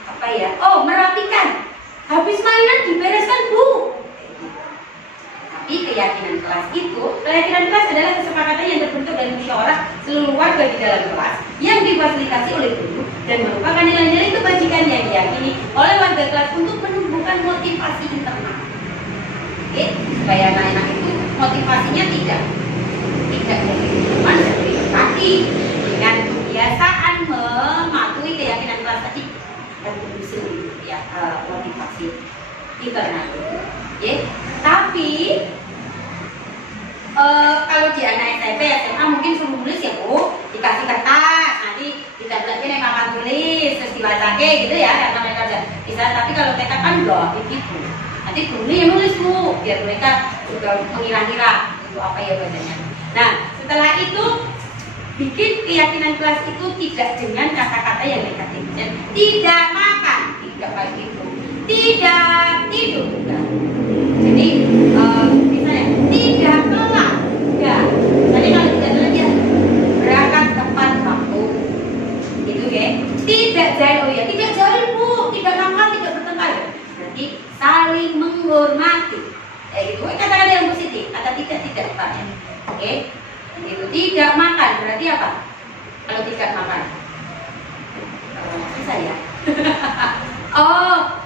Apa ya? Oh, merapikan. Habis mainan dibereskan Bu. Tapi keyakinan kelas itu, keyakinan kelas adalah kesepakatan yang terbentuk dari musyawarah seluruh warga di dalam kelas yang difasilitasi oleh guru dan merupakan nilai-nilai kebajikan yang diyakini oleh warga kelas untuk menumbuhkan motivasi internal. Oke, supaya anak-anak itu motivasinya tidak dari teman dan dari empati dengan kebiasaan mematuhi keyakinan kelas tadi dan sendiri ya motivasi internal. Ya, tapi kalau di anak SMP SMA mungkin suruh nulis ya Bu, dikasih kertas nanti ditempelin yang papan tulis terus dibacakan gitu ya kata mereka aja bisa. Tapi kalau TK kan enggak begitu, nanti gurunya yang nulis Bu biar mereka juga mengira-ngira itu apa ya bacanya. Nah setelah itu bikin keyakinan kelas itu tidak dengan kata-kata yang negatif. Tidak makan, tidak baik itu, tidak tidur. Jadi misalnya tidak kelas, Oke, itu tidak makan berarti apa? Kalau tidak makan, susah ya. Oh,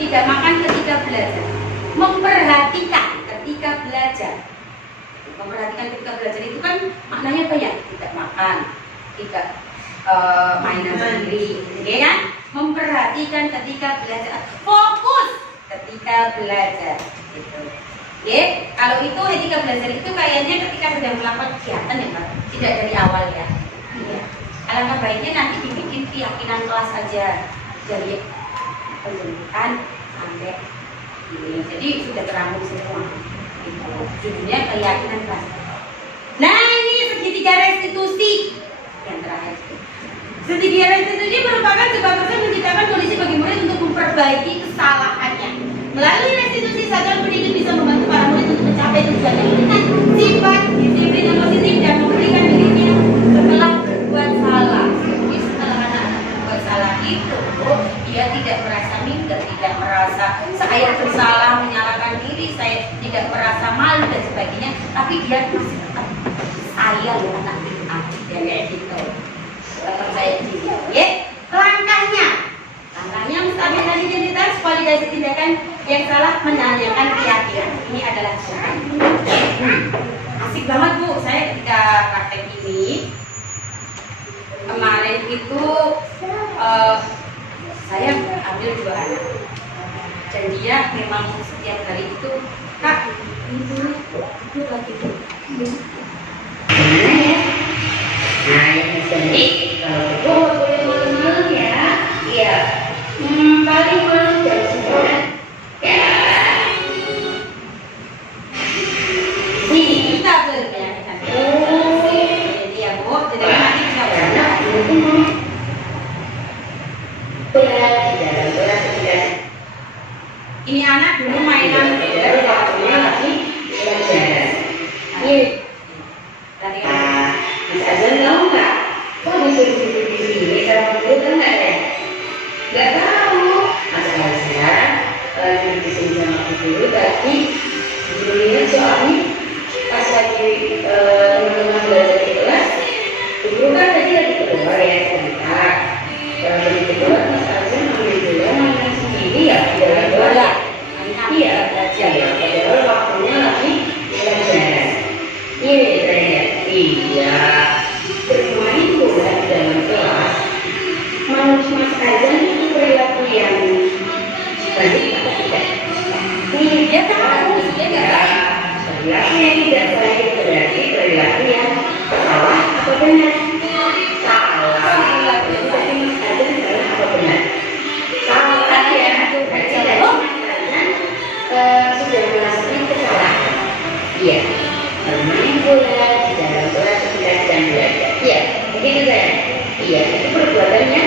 tidak makan ketika belajar. Memperhatikan ketika belajar. Memperhatikan ketika belajar itu kan maknanya banyak. Tidak makan, tidak mainan sendiri, oke kan? Memperhatikan ketika belajar, fokus ketika belajar, gitu. Oke, kalau itu etika belajar itu kayaknya ketika sedang melakukan kegiatan ya Pak, tidak dari awal ya. Iya. Alangkah baiknya nanti dibikin keyakinan kelas saja dari penjelasan sampai ini. Jadi sudah terangkum semua. Gitu. Judulnya keyakinan kelas. Nah ini segitiga restitusi yang terakhir. Segitiga restitusi merupakan sebuah proses menciptakan kondisi bagi murid untuk memperbaiki kesalahannya. Melalui restitusi, satuan pendidik bisa membantu para murid untuk mencapai tujuan yang dengan sifat disiplin yang positif dan memberikan dirinya setelah berbuat salah. Jadi setelah anak-anak berbuat salah itu, dia tidak merasa minder, tidak merasa saya bersalah, menyalahkan diri, saya tidak merasa malu dan sebagainya, tapi dia masih tetap saya loh anak dan kayak gitu. Percaya diri, ya. Langkahnya menstabilkan identitas, validasi tindakan yang salah, menanyakan keyakinan. Ini adalah cara. Asik banget Bu, saya ketika praktek ini kemarin itu saya ambil 2 anak dan dia memang setiap hari itu Kak, itu lagi Bu. Nah yang sedih kalau boleh malam-malam ya. Iya. Paling malam jam 9. Ya. Ini kita belajar. Jadi ya Bu, jadi nanti bisa belajar. Ini anak dulu mainan lagi belajar. Ini. Mas Azan tahu nggak? Kok disuruh duduk di sini sama guru kan nggak ada? Nggak tahu. Mas Azan duduk di sini sama guru tapi guru lihat soalnya pas lagi teman-teman belajar di kelas, guru kan tadi lagi keluar ya sebentar. Kalau lagi keluar Mas Azan ambil bola mainan sendiri ya di dalam bola. Iya, belajar ya. Padahal waktunya lagi belajar. Iya, bermain bola di dalam kelas. Menurut Mas Azan itu perilaku yang baik atau tidak? dia tahu, dia nggak baik. Perilaku yang tidak baik berarti perilaku yang salah atau benar? Salah. Berarti Mas Azan salah atau benar? Salah ya. Berarti dari Mas Azan sudah melakukan kesalahan. Iya. Bermain bola di dalam kelas sekitar jam belajar. Iya, begitu saya. Iya, itu perbuatannya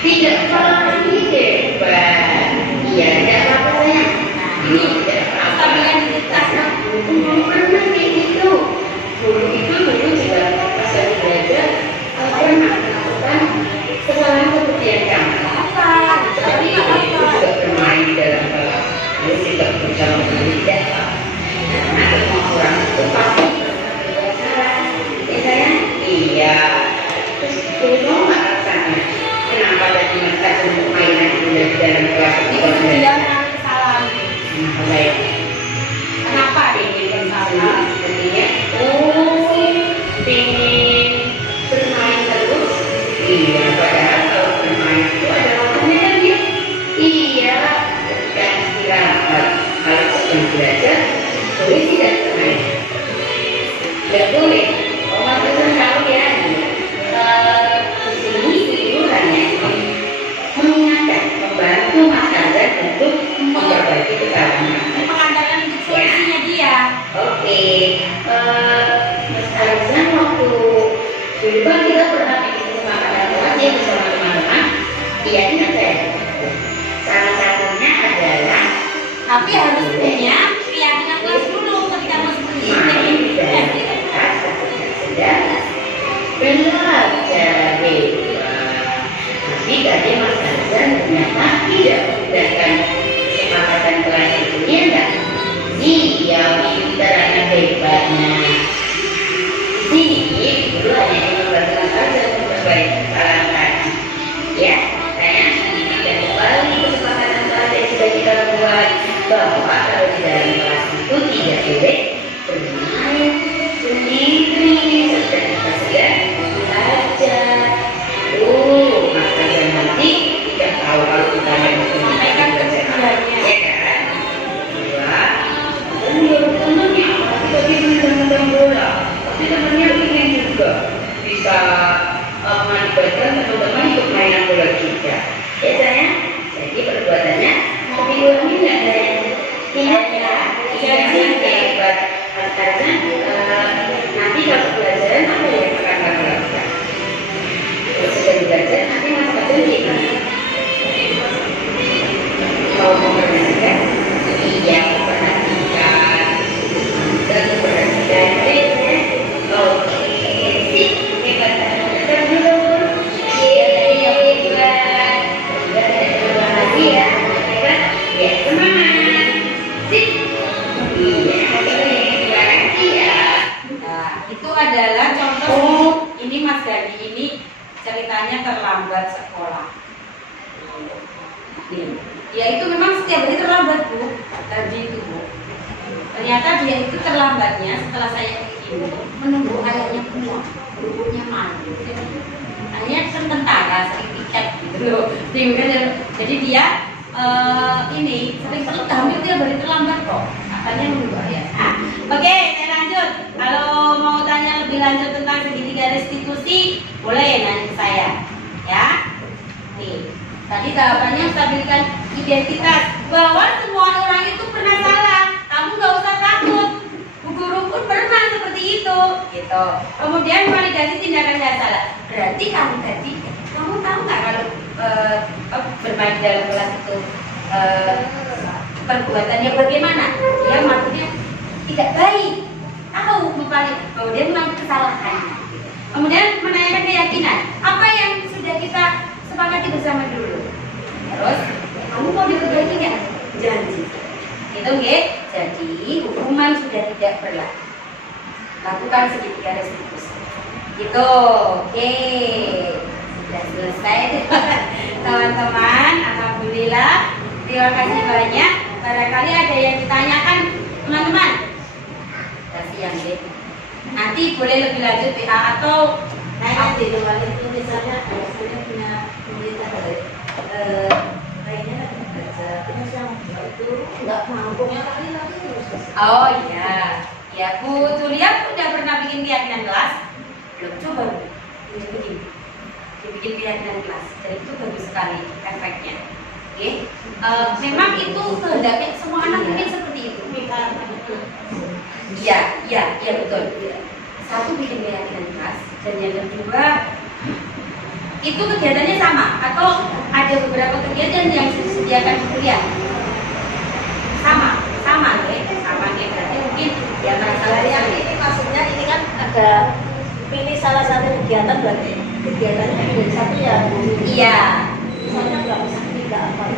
tidak valid, Pak. Iya, tidak apa-apa saya. Ini tidak apa-apa. Pernah kayak gitu. Guru itu dulu juga pas lagi belajar pernah melakukan kesalahan seperti yang kamu. Tapi itu juga bermain di dalam kelas. Lalu tidak bersama guru tidak. Karena semua orang itu pasti berbuat salah. Ya sayang? Iya. Terus guru tahu nggak alasannya? Kenapa tadi Mas Azan untuk mainan di dalam kelas itu Dia kesalahan. Kenapa saya? Kenapa Pengen bersalah? Sepertinya pengen bermain terus. Iya, padahal kalau bermain itu ada waktunya kan ya? Iya, ketika istirahat. Kalau sedang belajar boleh tidak bermain? Tidak boleh. Oh, Mas Azan tahu ya. Di sini guru hanya mengingatkan, membantu Mas Azan untuk memperbaiki kesalahan. mengandalkan solusinya dia. Oke, Mas Azan waktu dulu kan kita pernah bikin kesepakatan kelas ya bersama teman-teman. Iya, ingat saya. Salah satunya adalah Tapi harus punya keyakinan kelas dulu ketika mau seperti main ini. di dalam kelas sedang belajar hebat. Tapi tadi Mas Azan ternyata tidak menggunakan kesepakatan kelas itu, ya enggak? Iya, bahwa kalau di dalam kelas itu tidak boleh bermain sendiri, sudah kita sedang belajar. Makanya nanti tidak tahu kalau kita main Sampaikan tujuannya. ya kan? Dua, dan teman-temannya tadi menendang bola, tapi temannya ingin juga bisa melibatkan teman-teman untuk mainan bola juga. Ya sayang, jadi perbuatannya mau diulangi nggak sayang? Ingat ya, hebat. Karena nanti kalau pelajaran apa yang akan kamu lakukan? Kalau sudah belajar nanti masuk ke gimana? Mau memperhatikan? Iya, memperhatikan. Dan memperhatikan lainnya. Oke, sip. Hebat. Hebat dulu. Hebat. Terima kasih ya. Hebat. Ya, semangat. Sip. Iya, hebat. Iya. Nah, itu adalah contoh. Ini Mas Dani ini ceritanya terlambat sekolah. Nih, dia itu memang setiap hari terlambat Bu. Tadi itu Bu. Ternyata dia itu terlambatnya setelah saya ini menunggu ayahnya keluar, bukunya mandi. Ayahnya kan tentara, sering tiket gitu loh. Jadi dia ini sering tampil tiap hari terlambat kok. Katanya menunggu ayah. Oke, saya lanjut. Kalau mau tanya lebih lanjut tentang segitiga restitusi, boleh nanya ke saya, ya. Nih, tadi tahapannya stabilkan identitas bahwa semua orang itu pernah salah. Kamu nggak usah takut. Bu guru pun pernah seperti itu, gitu. Kemudian validasi tindakan nggak salah. Berarti kamu tadi, kamu tahu nggak kalau bermain di dalam kelas itu perbuatannya bagaimana? Dia maksudnya tidak baik. Tahu memvalid bahwa dia melakukan kesalahan. Kemudian menanyakan keyakinan. Apa yang sudah kita sepakati bersama dulu. Terus, kamu mau diperbaiki nggak? Janji. Gitu nggih. Jadi hukuman sudah tidak berlaku. Lakukan segitiga restitusi. Gitu. Oke. Sudah selesai teman-teman. Alhamdulillah. Terima kasih banyak. Barangkali ada yang ditanyakan teman-teman. Kasih yang deh. Nanti boleh lebih lanjut PA atau naik di luar itu misalnya saya punya kayaknya kerja itu nggak mampu. Oh iya, ya Bu Julia udah pernah bikin keyakinan kelas? Belum, coba bikin keyakinan kelas. Dan itu bagus sekali efeknya. Oke, memang itu kehendaknya semua anak mungkin seperti itu. Iya betul. Satu bikin keyakinan kelas dan yang kedua itu kegiatannya sama atau ada beberapa kegiatan yang disediakan di kuliah sama berarti mungkin ya masalah yang ini maksudnya ini kan ada pilih salah satu kegiatan berarti kegiatannya pilih satu ya iya misalnya nggak bisa tidak apa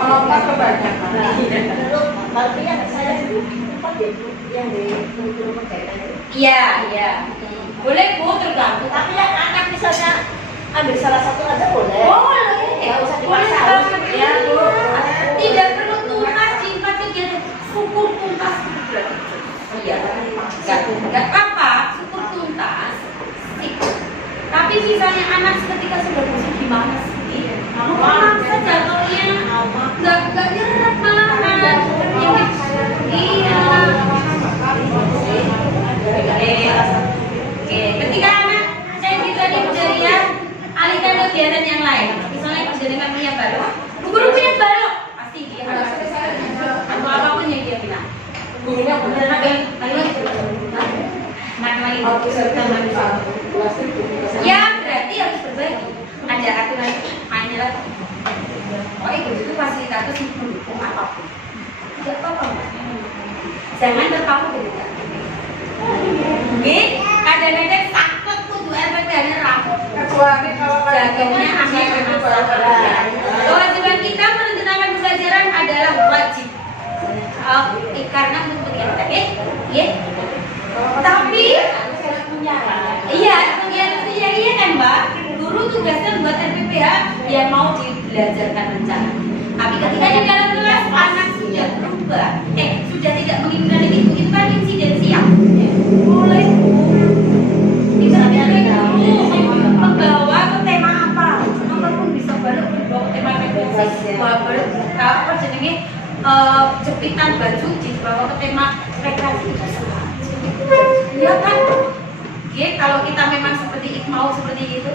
kalau pas kebanyakan dulu tapi yang saya sempat yang di guru kegiatan iya boleh Bu tergantung tapi yang anak misalnya ambil salah satu aja boleh. Boleh. Nggak usah dipaksa. Ya, Bu. Tidak perlu tuntas di 4 kegiatan. Syukur tuntas berarti. Iya. Enggak apa-apa, syukur tuntas. Tapi misalnya anak ketika sudah bosan gimana sih? Kamu maksa jatuhnya. Enggak nyerap malahan. Iya. Oke, ketika anak saya tadi budaya alihkan kegiatan yang lain. Misalnya kegiatan punya baru, guru punya baru, pasti dia harus atau apapun yang dia bilang. Gurunya benar lagi. Ya berarti harus berbagi. Ada aturan mainnya lagi. Oh itu fasilitator mendukung apapun. Tidak apa-apa. Jangan terpaku dengan oke, kadang-kadang takut kudu efek rambut. Kecuali kalau jaganya akhir kewajiban kita merencanakan pembelajaran adalah wajib. Karena untuk yang tadi, ya. Tapi iya kan Mbak. Guru tugasnya buat RPPH yang mau dibelajarkan rencana. Tapi ketika di dalam kelas anak sudah berubah. Sudah tidak menginginkan itu kan insidensial. Mulai bisa membawa ke tema apa? Apapun bisa balik membawa ke tema referensi. Balik apa jenenge jepitan baju dibawa ke tema rekreasi. Iya kan? Oke, kalau kita memang mau seperti itu,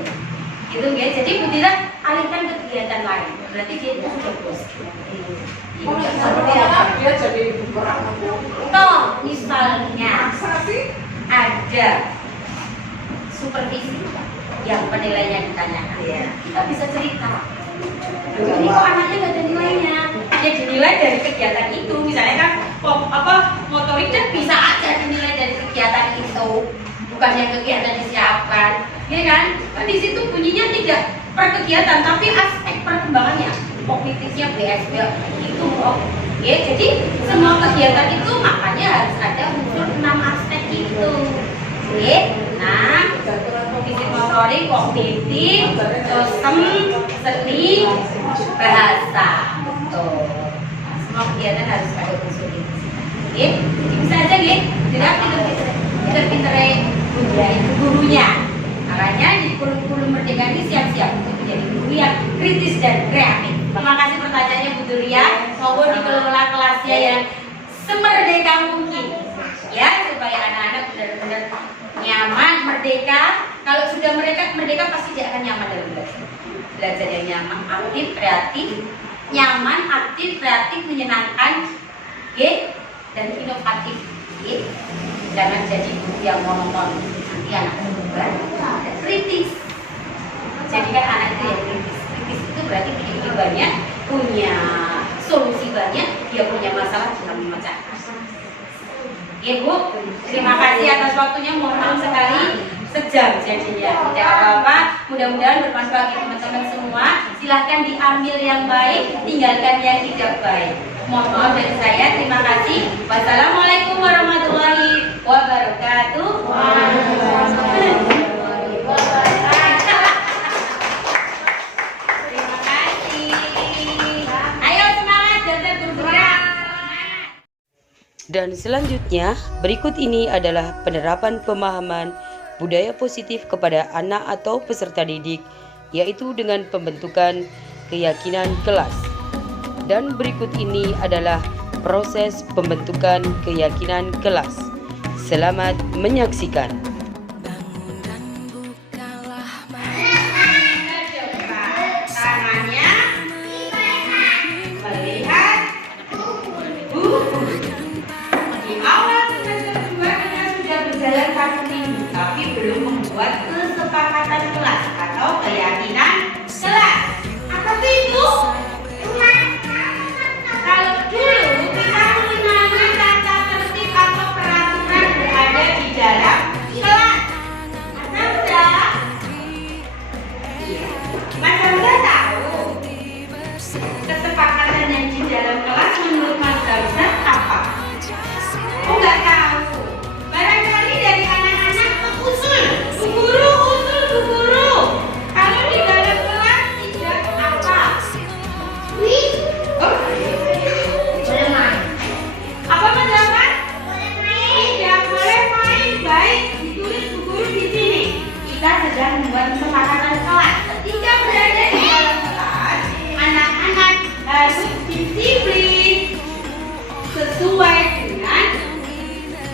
gitu ya. Jadi Budira alihkan ke kegiatan lain. Berarti dia itu sudah bos. Dia jadi kurang Toh, misalnya masa sih. ada supervisi yang penilaiannya ditanyakan, kita bisa cerita. Jadi kok anaknya nggak ada nilainya? Ya dinilai dari kegiatan itu. Misalnya kan motorik kan bisa aja dinilai dari kegiatan itu, bukan yang kegiatan disiapkan, ya kan? Kan di situ bunyinya tidak per kegiatan, tapi aspek perkembangannya, kognitifnya BSB itu kok. Ya, jadi semua kegiatan itu makanya harus ada unsur 6 aspek itu. Oke, nah, kognitif motorik, kognitif, sistem, seni, bahasa. Tuh, semua kegiatan harus ada unsur itu. Oke, jadi bisa aja ya, tidak pinter-pinter gurunya. Makanya di kurikulum Merdeka ini siap-siap untuk menjadi guru yang kritis dan kreatif. Terima kasih pertanyaannya Bu Duria. Monggo dikelola kelasnya yang semerdeka mungkin, ya, supaya anak-anak benar-benar nyaman, merdeka. Kalau sudah merdeka pasti dia akan nyaman dalam belajar. Belajar yang nyaman, aktif, kreatif, nyaman, aktif, kreatif, menyenangkan, dan inovatif. Jangan jadi guru yang monoton, nanti anak berubah dan kritis. Jadikan anak itu yang kritis. Kritis itu berarti punya banyak, punya solusi banyak, dia punya masalah dengan memecahkan. Bu, terima kasih atas waktunya. Mohon maaf sekali sejam jadinya. Tidak apa-apa. Mudah-mudahan bermanfaat bagi teman-teman semua. Silahkan diambil yang baik, tinggalkan yang tidak baik. Mohon maaf dari saya. Terima kasih. Wassalamualaikum warahmatullahi wabarakatuh. Terima kasih. Ayo semangat belajar bergerak. Dan selanjutnya, berikut ini adalah penerapan pemahaman budaya positif kepada anak atau peserta didik, yaitu dengan pembentukan keyakinan kelas. Dan berikut ini adalah proses pembentukan keyakinan kelas. Selamat menyaksikan. Tangannya melihat buku. Di awal semester 2 kita sudah berjalan 1 minggu, tapi belum membuat kesepakatan kelas atau keyakinan kelas. Apa sih itu? Kalau dulu kita mengenali tata tertib atau peraturan berada di dalam kelas. Mas Hamza? Iya. Mas Hamza tahu kesepakatan yang di dalam kelas menurut Mas Hamza apa? Oh, nggak tahu. Barangkali dari anak-anak usul, Bu Guru, usul Bu Guru. Kalau di dalam kelas tidak apa? Oh, boleh main. Apa pendapat? Tidak boleh main. Baik, ditulis Bu Guru di sini. Kita sedang membuat kesepakatan kelas. Ketika berada di dalam kelas, anak-anak harus disiplin sesuai dengan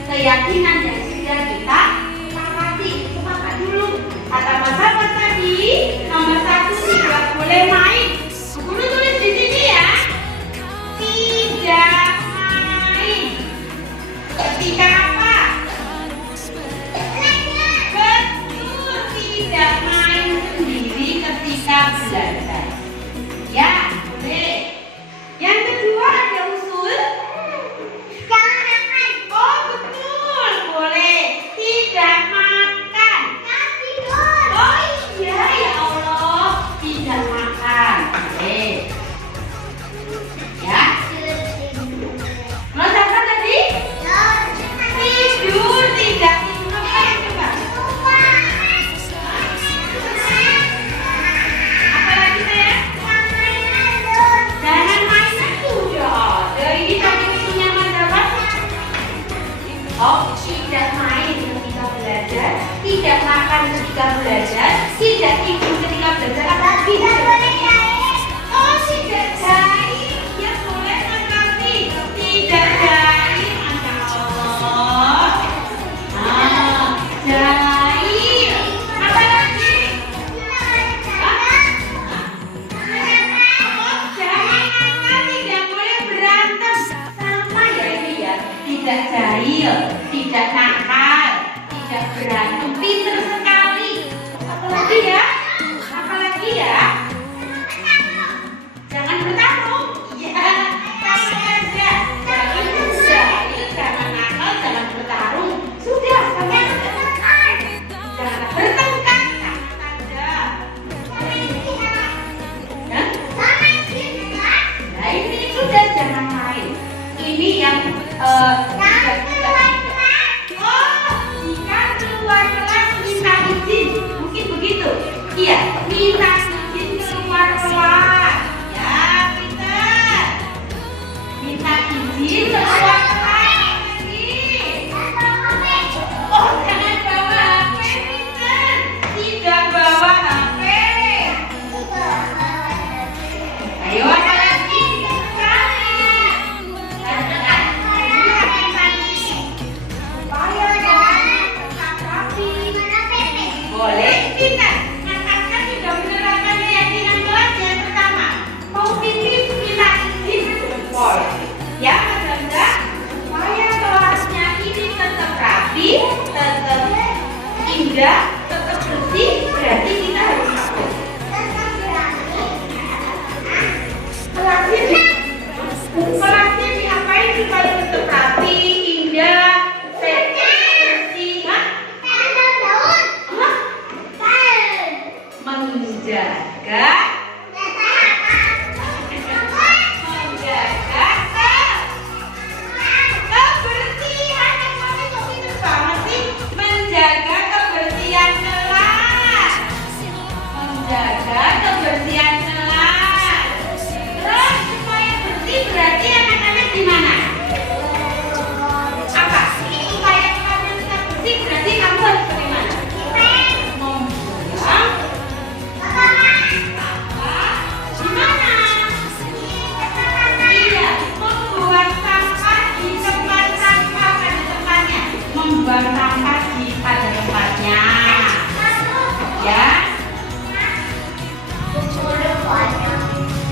keyakinan yang sudah kita sepakati. Sepakat dulu. Kata Mas Ahmad tadi, nomor 1 tidak boleh main. Guru tulis di sini ya. Tidak main. Ketika apa? Betul, tidak main sendiri ketika belajar. Ya, boleh. Yang kedua ada usul. Oh, betul, boleh. Tidak makan. Oh iya, ya Allah, tidak makan. Oke. Ya. Mas apa tadi? Oh, tidak main ketika belajar, tidak makan ketika belajar, tidak tidur ketika belajar, apalagi tidak boleh jahit. Oh, tidak jahit. Ya boleh tetapi tidak jahit. Masya Allah. Jahit. Apa lagi? Jangan tidak boleh berantem. Sama ya ini ya. Tidak jahil, tidak nakal, tidak berantem, pinter sekali. Apalagi ya? Apalagi ya? Jangan bertarung. Iya, sama aja. Jangan jahil, jangan nakal, jangan bertarung. Sudah, kalian bertengkar. Jangan bertengkar sama saja. Nah ini sudah jangan main. Ini yang oh, jika keluar kelas minta izin, mungkin begitu. Iya, minta izin keluar kelas. Ya, Peter. Minta izin keluar kelas. Oh, jangan bawa HP, Peter. Tidak bawa HP. Ayo, apa lagi? Boleh, Pintar. Kakak sudah menerapkan keyakinan kelas yang pertama. Mau pipis, minta izin jempol. Ya, Bunda, supaya kelasnya ini tetap rapi, tetap indah, tetap bersih, berarti kita harus apa? Kelasnya diapain supaya tetap rapi, indah, bersih, ha? Menjaga kebersihan. Kamu kok pinter banget sih? Menjaga kebersihan kelas. Menjaga kebersihan kelas. Terus supaya bersih berarti anak-anak gimana? Apa? Supaya kelasnya tetap bersih berarti kamu harus bagaimana? Membuang gimana? Iya, membuang sampah di tempat sampah pada tempatnya. Membuang sampah pada tempatnya. Ya.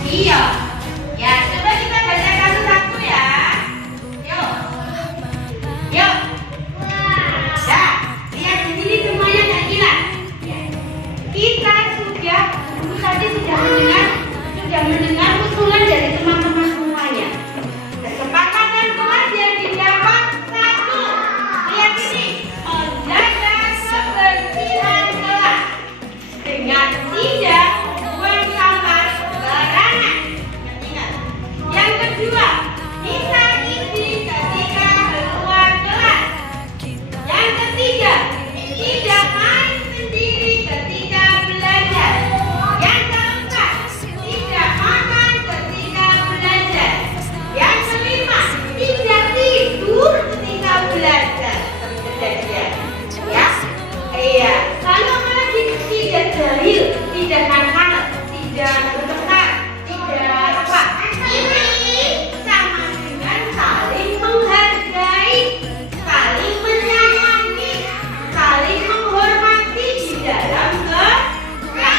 Iya. Ya, coba kita baca satu-satu ya. Yuk. Yuk. Ya, lihat di sini semuanya nggak hilang. Kita sudah mendengar usulan dari teman-teman semuanya. Kesepakatan kelas yang didapat satu. Lihat ini, menjaga kebersihan kelas dengan tidak membuang sampah sembarangan. Ingat. Yang kedua, minta izin ketika keluar kelas. Yang ketiga, tidak main sendiri ketika belajar. Yang keempat, tidak makan ketika belajar. Yang kelima, tidak tidur ketika belajar. Kejadian, ya? Iya. Lalu apa lagi? Tidak jahil, tidak nakal, tidak bertengkar, tidak apa? Ini sama dengan saling menghargai, saling menyayangi, saling menghormati di dalam kelas. Ya.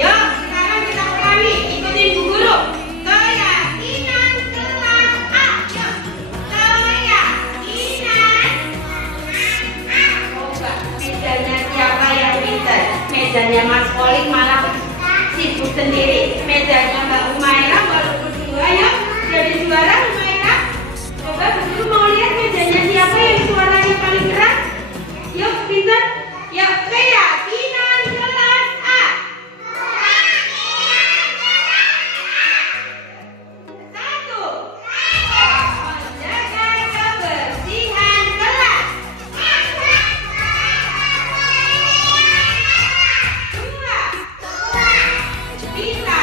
Yuk, sekarang kita ulangi. Ikutin Bu Guru. Keyakinan kelas A. Yuk. Keyakinan. Coba, mejanya siapa yang pintar? Mejanya Mas Kolik malah sibuk sendiri. Mejanya Mbak Umaira baru berdua ya. Jadi juara Umaira. Coba Bu Guru mau lihat mejanya siapa yang suaranya paling keras? Yuk, pintar. Yuk, keyakinan kelas A. Satu. Menjaga kebersihan kelas. Dua. Bisa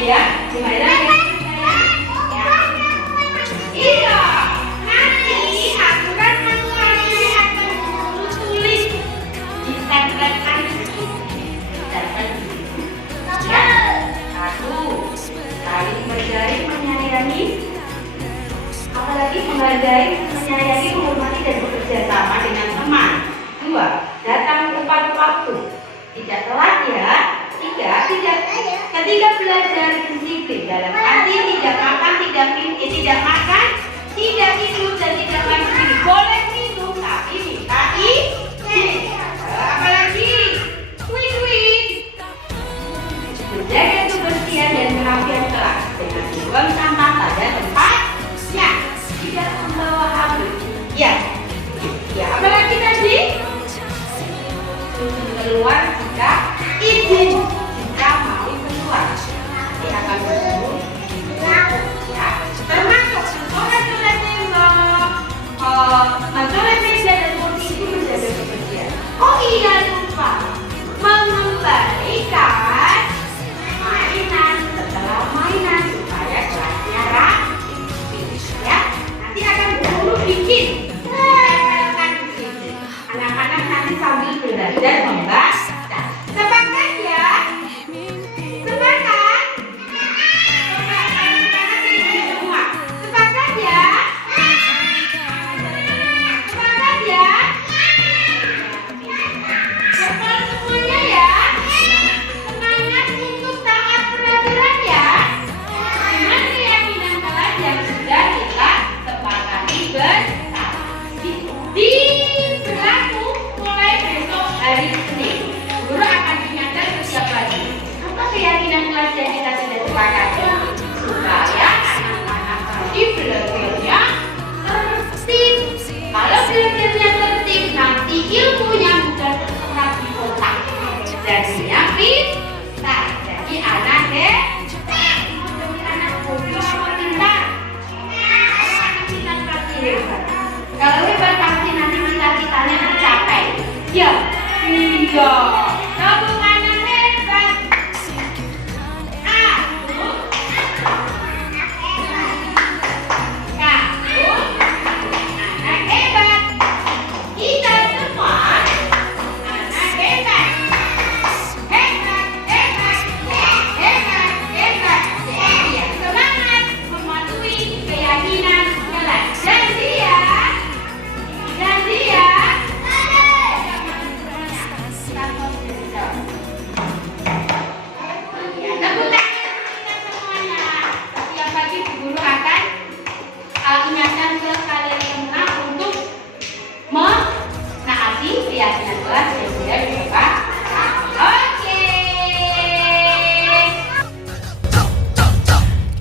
ya. Gimana ya? Iya. Nanti aturan manualnya akan tulis ditempelkan. Ya. Satu. Saling berjaring menyayangi. Apalagi menghargai, menyayangi, menghormati dan bekerja sama dengan teman. 2. Datang tepat waktu. Tidak telat ya. 3. Ketika belajar disiplin dalam arti tidak makan, tidak makan, tidak minum dan tidak mandi. Boleh minum tapi minta izin. Apalagi win-win. Menjaga kebersihan dan kerapian kelas dengan membuang sampah pada tempatnya. Tidak membawa abu. Ya. Ya, apalagi tadi? Keluar jika izin, jika mau keluar. Nanti akan bertemu. Ya, termasuk mencoret-coret tembok, mencoret meja dan kursi itu menjaga kebersihan. Oh iya, lupa mengembalikan mainan setelah mainan supaya kelasnya rapi. Ya, nanti akan berburu bikin. Anak-anak nanti sambil belajar membaca. Sepakat ya? Sepakat? Sepakat ini semua. Sepakat ya? Sepakat ya? Sepakat semuanya ya? Semangat untuk taat peraturan ya? Dengan keyakinan kelas yang sudah kita sepakati bersama. Berlaku mulai besok hari Senin. Guru akan ingatkan setiap pagi apa keyakinan kelas yang kita sudah sepakati supaya anak-anak tadi belajarnya tertib. Kalau belajarnya tertib, nanti ilmunya bukan terserap di otak, jadinya pintar. Jadi anak anak bodoh apa pintar? Anak pintar pasti hebat. Kalau hebat pasti nanti cita-citanya tercapai. Ya, iya. Kamu anak hebat. Aku. Kamu anak hebat. Kita semua anak hebat. Hebat, hebat, hebat, hebat. Ya, semangat mematuhi keyakinan kelas. Janji ya. Janji ya. Ya, tepuk tangan kita semuanya. Setiap pagi Bu Guru akan ingatkan ke kalian semua untuk menaati keyakinan kelas yang sudah disepakati. Oke.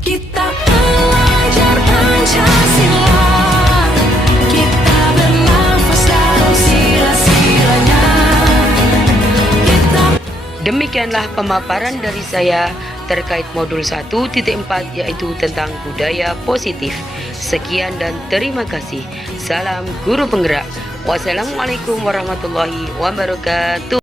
Kita belajar Pancasila, kita bernafas dalam sila-silanya. Demikianlah pemaparan dari saya terkait modul 1.4 yaitu tentang budaya positif. Sekian dan terima kasih. Salam guru penggerak. Wassalamualaikum warahmatullahi wabarakatuh.